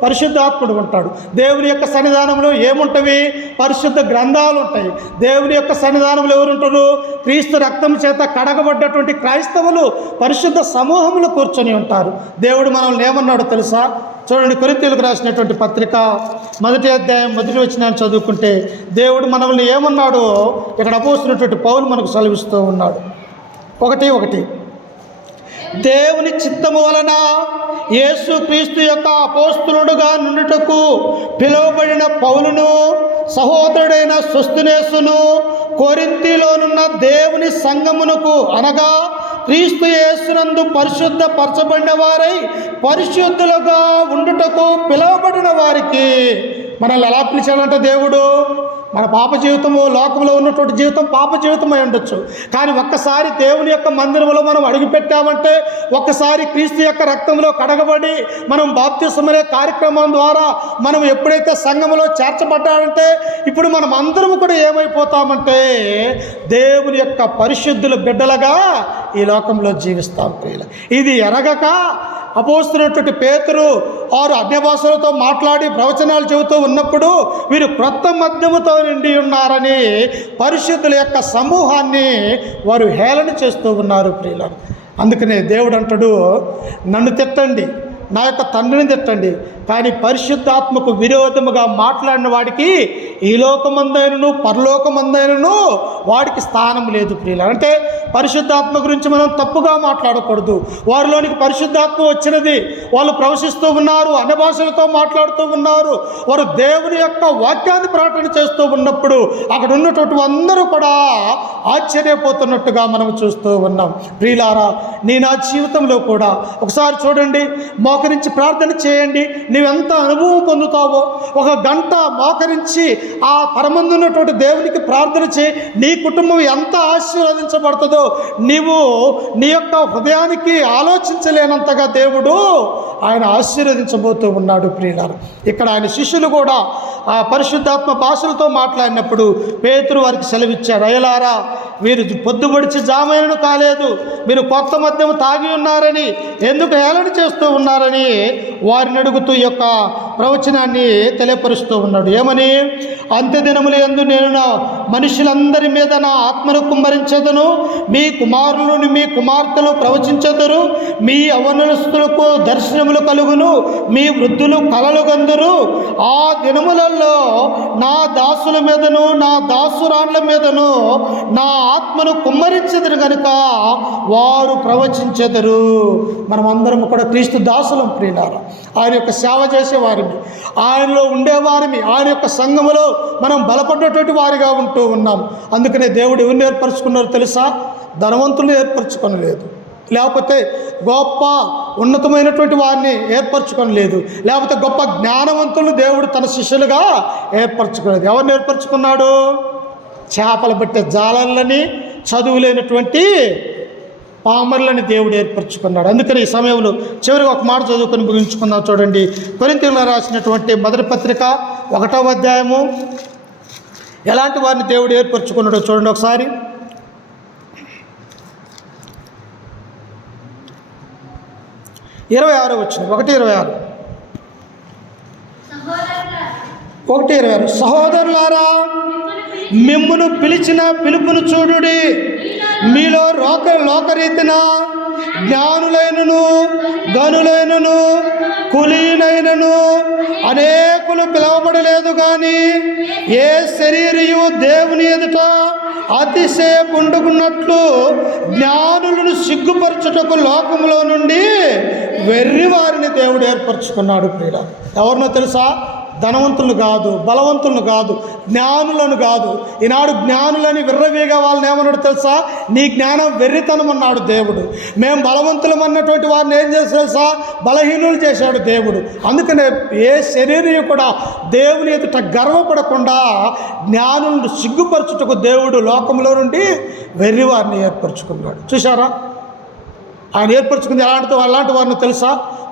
పరిశుద్ధాత్ముడు ఉంటాడు. దేవుని యొక్క సన్నిధానంలో ఏముంటవి? పరిశుద్ధ గ్రంథాలు ఉంటాయి. దేవుని యొక్క సన్నిధానంలో ఎవరుంటారు? క్రీస్తు రక్తం చేత కడగబడ్డటువంటి క్రైస్తవులు పరిశుద్ధ సమూహంలో కూర్చొని ఉంటారు. దేవుడు మనల్ని ఏమన్నాడు తెలుసా? చూడండి, కొరింథీయులకు రాసినటువంటి పత్రిక 1వ అధ్యాయం 1వ వచనాన్ని చదువుకుంటే దేవుడు మనల్ని ఏమన్నాడో ఇక్కడ అపోస్తున్నటువంటి పౌలు మనకు సెలవిస్తూ ఉన్నాడు. 1:1 దేవుని చిత్తము వలన యేసుక్రీస్తు యొక్క అపోస్తులుడుగా నుండుటకు పిలువబడిన పౌలును, సహోదరుడైన సొస్తెనేసును కొరింథీలోనున్న దేవుని సంఘమునకు, అనగా క్రీస్తు యేసునందు పరిశుద్ధ పరచబడిన వారై పరిశుద్ధులుగా ఉండుటకు పిలువబడిన వారికి మనల్ని ఎలా పిలిచాడంటే దేవుడు, మన పాప జీవితము, లోకంలో ఉన్నటువంటి జీవితం పాప జీవితం అయి ఉండొచ్చు, కానీ ఒక్కసారి దేవుని యొక్క మందిరంలో మనం అడుగుపెట్టామంటే, ఒక్కసారి క్రీస్తు యొక్క రక్తంలో కడగబడి మనం బాప్తిస్మం అనే కార్యక్రమం ద్వారా మనం ఎప్పుడైతే సంఘములో చేర్చబడ్డాడంటే, ఇప్పుడు మనం అందరం కూడా ఏమైపోతామంటే దేవుని యొక్క పరిశుద్ధుల బిడ్డలుగా ఈ లోకంలో జీవిస్తాం ప్రియుల. ఇది ఎరగక అపోస్తున్నటువంటి పేతురు వారు అన్య భాషలతో మాట్లాడి ప్రవచనాలు చెబుతూ ఉన్నప్పుడు వీరు క్రొత్త మద్యముతో నిండి ఉన్నారని పరిశుద్ధుల యొక్క సమూహాన్ని వారు హేళన చేస్తూ ఉన్నారు ప్రియుల. అందుకనే దేవుడు అంటాడు, నన్ను తిట్టండి, నా యొక్క తండ్రిని తిట్టండి, కానీ పరిశుద్ధాత్మకు విరోధముగా మాట్లాడిన వాడికి ఈ లోకమందైనను పరలోకమందైనను వాడికి స్థానం లేదు ప్రియుల. అంటే పరిశుద్ధాత్మ గురించి మనం తప్పుగా మాట్లాడకూడదు. వారిలోనికి పరిశుద్ధాత్మ వచ్చినది, వాళ్ళు ప్రవశిస్తూ ఉన్నారు, అన్య భాషలతో మాట్లాడుతూ ఉన్నారు, వారు దేవుని యొక్క వాక్యాన్ని ప్రకటన చేస్తూ ఉన్నప్పుడు అక్కడ ఉన్నటువంటి అందరూ కూడా ఆశ్చర్యపోతున్నట్టుగా మనం చూస్తూ ఉన్నాం ప్రియులారా. నా జీవితంలో కూడా ఒకసారి చూడండి, మోకరించి ప్రార్థన చేయండి, నువ్వెంత అనుభవం పొందుతావో. ఒక గంట మోకరించి ఆ పరమందున్నటువంటి దేవునికి ప్రార్థన చేయి, నీ కుటుంబం ఎంత ఆశీర్వదించబడుతుందో నీవు నీ యొక్క హృదయానికి ఆలోచించలేనంతగా దేవుడు ఆయన ఆశీర్వదించబోతూ ఉన్నాడు ప్రియులారా. ఇక్కడ ఆయన శిష్యులు కూడా ఆ పరిశుద్ధాత్మ భాషలతో మాట్లాడినప్పుడు పేతురు వారికి సెలవిచ్చాడు, అయ్యలారా, వీరు పొద్దుబడిచి జామైనను కాలేదు, మీరు కొత్త మద్యము తాగి ఉన్నారని ఎందుకు హేళన చేస్తూ ఉన్నారని వారిని అడుగుతూ ఈ యొక్క ప్రవచనాన్ని తెలియపరుస్తూ ఉన్నాడు. ఏమని? అంత్యదినముల యందు నేను నా మనుషులందరి మీద నా ఆత్మను కుమ్మరించెదను, మీ కుమారులను మీ కుమార్తెలు ప్రవచించెదరు, మీ యవ్వనస్తులకు దర్శనములు కలుగును, మీ వృద్ధులు కలలు గందురు. ఆ దినములలో నా దాసుల మీదను నా దాసురాండ్ల మీదను నా ఆత్మను కుమ్మరించెదరు గనుక వారు ప్రవచించెదరు. మనమందరం కూడా క్రీస్తు దాసులం ప్రియులారా. ఆయన యొక్క సేవ చేసేవారిని, ఆయనలో ఉండేవారిని, ఆయన యొక్క సంఘములో మనం బలపడ్డటువంటి వారిగా ఉంటూ ఉన్నాం. అందుకనే దేవుడు ఎవరిని ఏర్పరచుకున్నారో తెలుసా? ధనవంతులను ఏర్పరచుకొనలేదు, లేకపోతే గొప్ప ఉన్నతమైనటువంటి వారిని ఏర్పరచుకొనలేదు, లేకపోతే గొప్ప జ్ఞానవంతులను దేవుడు తన శిష్యులుగా ఏర్పరచుకోలేదు. ఎవరిని ఏర్పరచుకున్నాడు? చేపలు పట్టే జాలర్లని, చదువులేనటువంటి పామర్లని దేవుడు ఏర్పరచుకున్నాడు. అందుకని ఈ సమయంలో చివరికి ఒక మాట చదువుకొని ముగించుకుందాం. చూడండి, కొరింథీయులకు రాసినటువంటి మొదటి పత్రిక 1వ అధ్యాయము ఎలాంటి వారిని దేవుడు ఏర్పరచుకున్నాడో చూడండి ఒకసారి. 26వ వచనం, 1:26. 1:26. సహోదరులారా, మిమ్మును పిలిచిన పిలుపును చూడుడి, మీలో లోకరీతిన జ్ఞానులైనను గనులైనను కులీనైనను అనేకులు పిలవబడలేదు, కానీ ఏ శరీరయు దేవుని ఎదుట అతిశయపు ఉండుకున్నట్లు జ్ఞానులను సిగ్గుపరచుటకు లోకములో నుండి వెర్రి వారిని దేవుడు ఏర్పరచుకున్నాడు. ప్రియుల, ఎవరినో తెలుసా? ధనవంతులను కాదు, బలవంతులను కాదు, జ్ఞానులను కాదు. ఈనాడు జ్ఞానులని విర్రవీగా వాళ్ళని ఏమన్నాడు తెలుసా? నీ జ్ఞానం వెర్రితనం అన్నాడు దేవుడు. మేము బలవంతులం అన్నటువంటి వారిని ఏం చేసి తెలుసా? బలహీనులు చేశాడు దేవుడు. అందుకనే ఏ శరీరం కూడా దేవుని ఎదుట గర్వపడకుండా జ్ఞానులను సిగ్గుపరచుటకు దేవుడు లోకంలో నుండి వెర్రి వారిని ఏర్పరచుకున్నాడు. చూసారా? ఆయన ఏర్పరచుకుంది అలాంటి వారిని తెలుసా?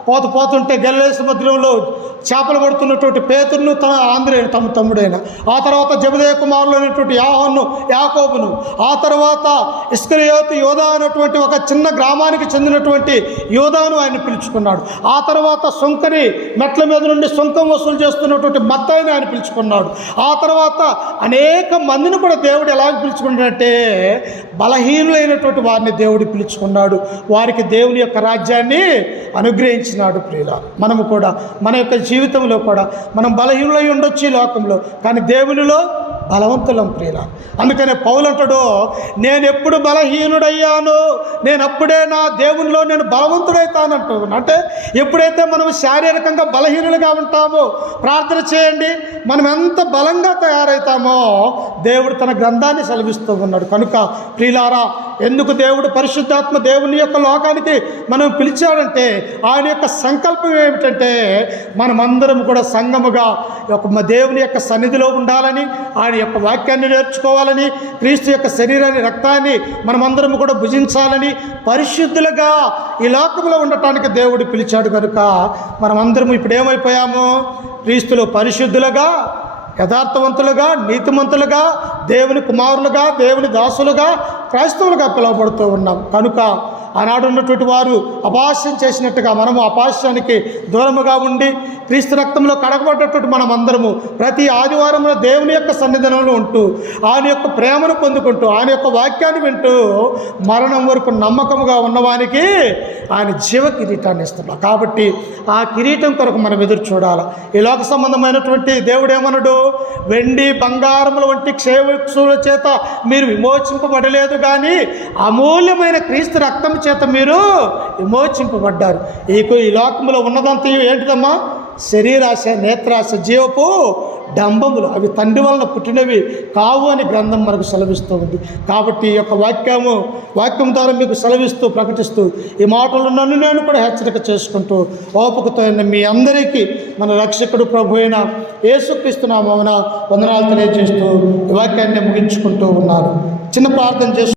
పోతుంటే గలిలయ సముద్రంలో చేపలు పడుతున్నటువంటి పేతురును తమ తమ్ముడైన, ఆ తర్వాత జెబెదయి కుమారులు అయినటువంటి యోహాను యాకోబును, ఆ తర్వాత ఇస్కరియోతు యోధా అనేటువంటి ఒక చిన్న గ్రామానికి చెందినటువంటి యోధాను ఆయన పిలుచుకున్నాడు. ఆ తర్వాత సుంకని మెట్ల మీద నుండి సుంకం వసూలు చేస్తున్నటువంటి మత్తయిని ఆయన పిలుచుకున్నాడు. ఆ తర్వాత అనేక మందిని కూడా దేవుడు ఎలాగ పిలుచుకున్నాడంటే బలహీనులైనటువంటి వారిని దేవుడు పిలుచుకున్నాడు. వారికి దేవుని యొక్క రాజ్యాన్ని అనుగ్రహించినాడు. ప్రియులారా, మనము కూడా మన యొక్క జీవితంలో కూడా మనం బలహీనులై ఉండొచ్చు ఈ లోకంలో, కానీ దేవునిలో బలవంతులం ప్రియుల. అందుకనే పౌలు అంటాడు, నేను ఎప్పుడు బలహీనుడయ్యాను నేను అప్పుడే నా దేవునిలో నేను బలవంతుడైతానంటూ. అంటే ఎప్పుడైతే మనం శారీరకంగా బలహీనులుగా ఉంటామో, ప్రార్థన చేయండి, మనం ఎంత బలంగా తయారవుతామో దేవుడు తన గ్రంథాన్ని సెలవిస్తూ ఉన్నాడు. కనుక ప్రియులారా, ఎందుకు దేవుడు పరిశుద్ధాత్మ దేవుని యొక్క లోకానికి మనం పిలిచాడంటే ఆయన యొక్క సంకల్పం ఏమిటంటే మనమందరం కూడా సంఘముగా దేవుని యొక్క సన్నిధిలో ఉండాలని, ఆయన యొక్క వాక్యాన్ని నేర్చుకోవాలని, క్రీస్తు యొక్క శరీరాన్ని రక్తాన్ని మనమందరం కూడా భుజించాలని, పరిశుద్ధులుగా ఈ లోకంలో ఉండటానికి దేవుడు పిలిచాడు. కనుక మనమందరం ఇప్పుడు ఏమైపోయాము? క్రీస్తులో పరిశుద్ధులుగా, యథార్థవంతులుగా, నీతిమంతులుగా, దేవుని కుమారులుగా, దేవుని దాసులుగా, క్రైస్తవులుగా పిలువబడుతూ ఉన్నాం. కనుక ఆనాడు ఉన్నటువంటి వారు అపాస్యం చేసినట్టుగా మనము అపాస్యానికి దూరముగా ఉండి క్రీస్తు రక్తంలో కడగబడ్డటువంటి మనమందరము ప్రతి ఆదివారంలో దేవుని యొక్క సన్నిధానంలో ఉంటూ ఆయన యొక్క ప్రేమను పొందుకుంటూ ఆయన యొక్క వాక్యాన్ని వింటూ మరణం వరకు నమ్మకముగా ఉన్నవానికి ఆయన జీవ కిరీటాన్ని ఇస్తున్నాడు. కాబట్టి ఆ కిరీటం కొరకు మనం ఎదురు చూడాలి. ఈ లోక సంబంధమైనటువంటి దేవుడు ఏమన్నాడు? వెండి బంగారముల వంటి క్షయవస్తువుల చేత మీరు విమోచింపబడలేదు, కానీ అమూల్యమైన క్రీస్తు రక్తం చేత మీరు విమోచింపబడ్డారు. ఈ లోకంలో ఉన్నదంతా ఏంటిదమ్మా? శరీరాశ, నేత్రాశ, జీవపు డంబములు. అవి తండ్రి వలన పుట్టినవి కావు అని గ్రంథం మనకు సెలవిస్తూ ఉంది. కాబట్టి ఈ యొక్క వాక్యం ద్వారా మీకు సెలవిస్తూ ప్రకటిస్తూ ఈ మాటలు నన్ను నేను కూడా హెచ్చరిక చేసుకుంటూ ఓపికతో మీ అందరికీ మన రక్షకుడు ప్రభు అయిన యేసుక్రీస్తు నామమున వందనాలు తెలియజేస్తూ ఈ వాక్యాన్ని ముగించుకుంటూ ఉన్నారు. చిన్న ప్రార్థన చేస్తూ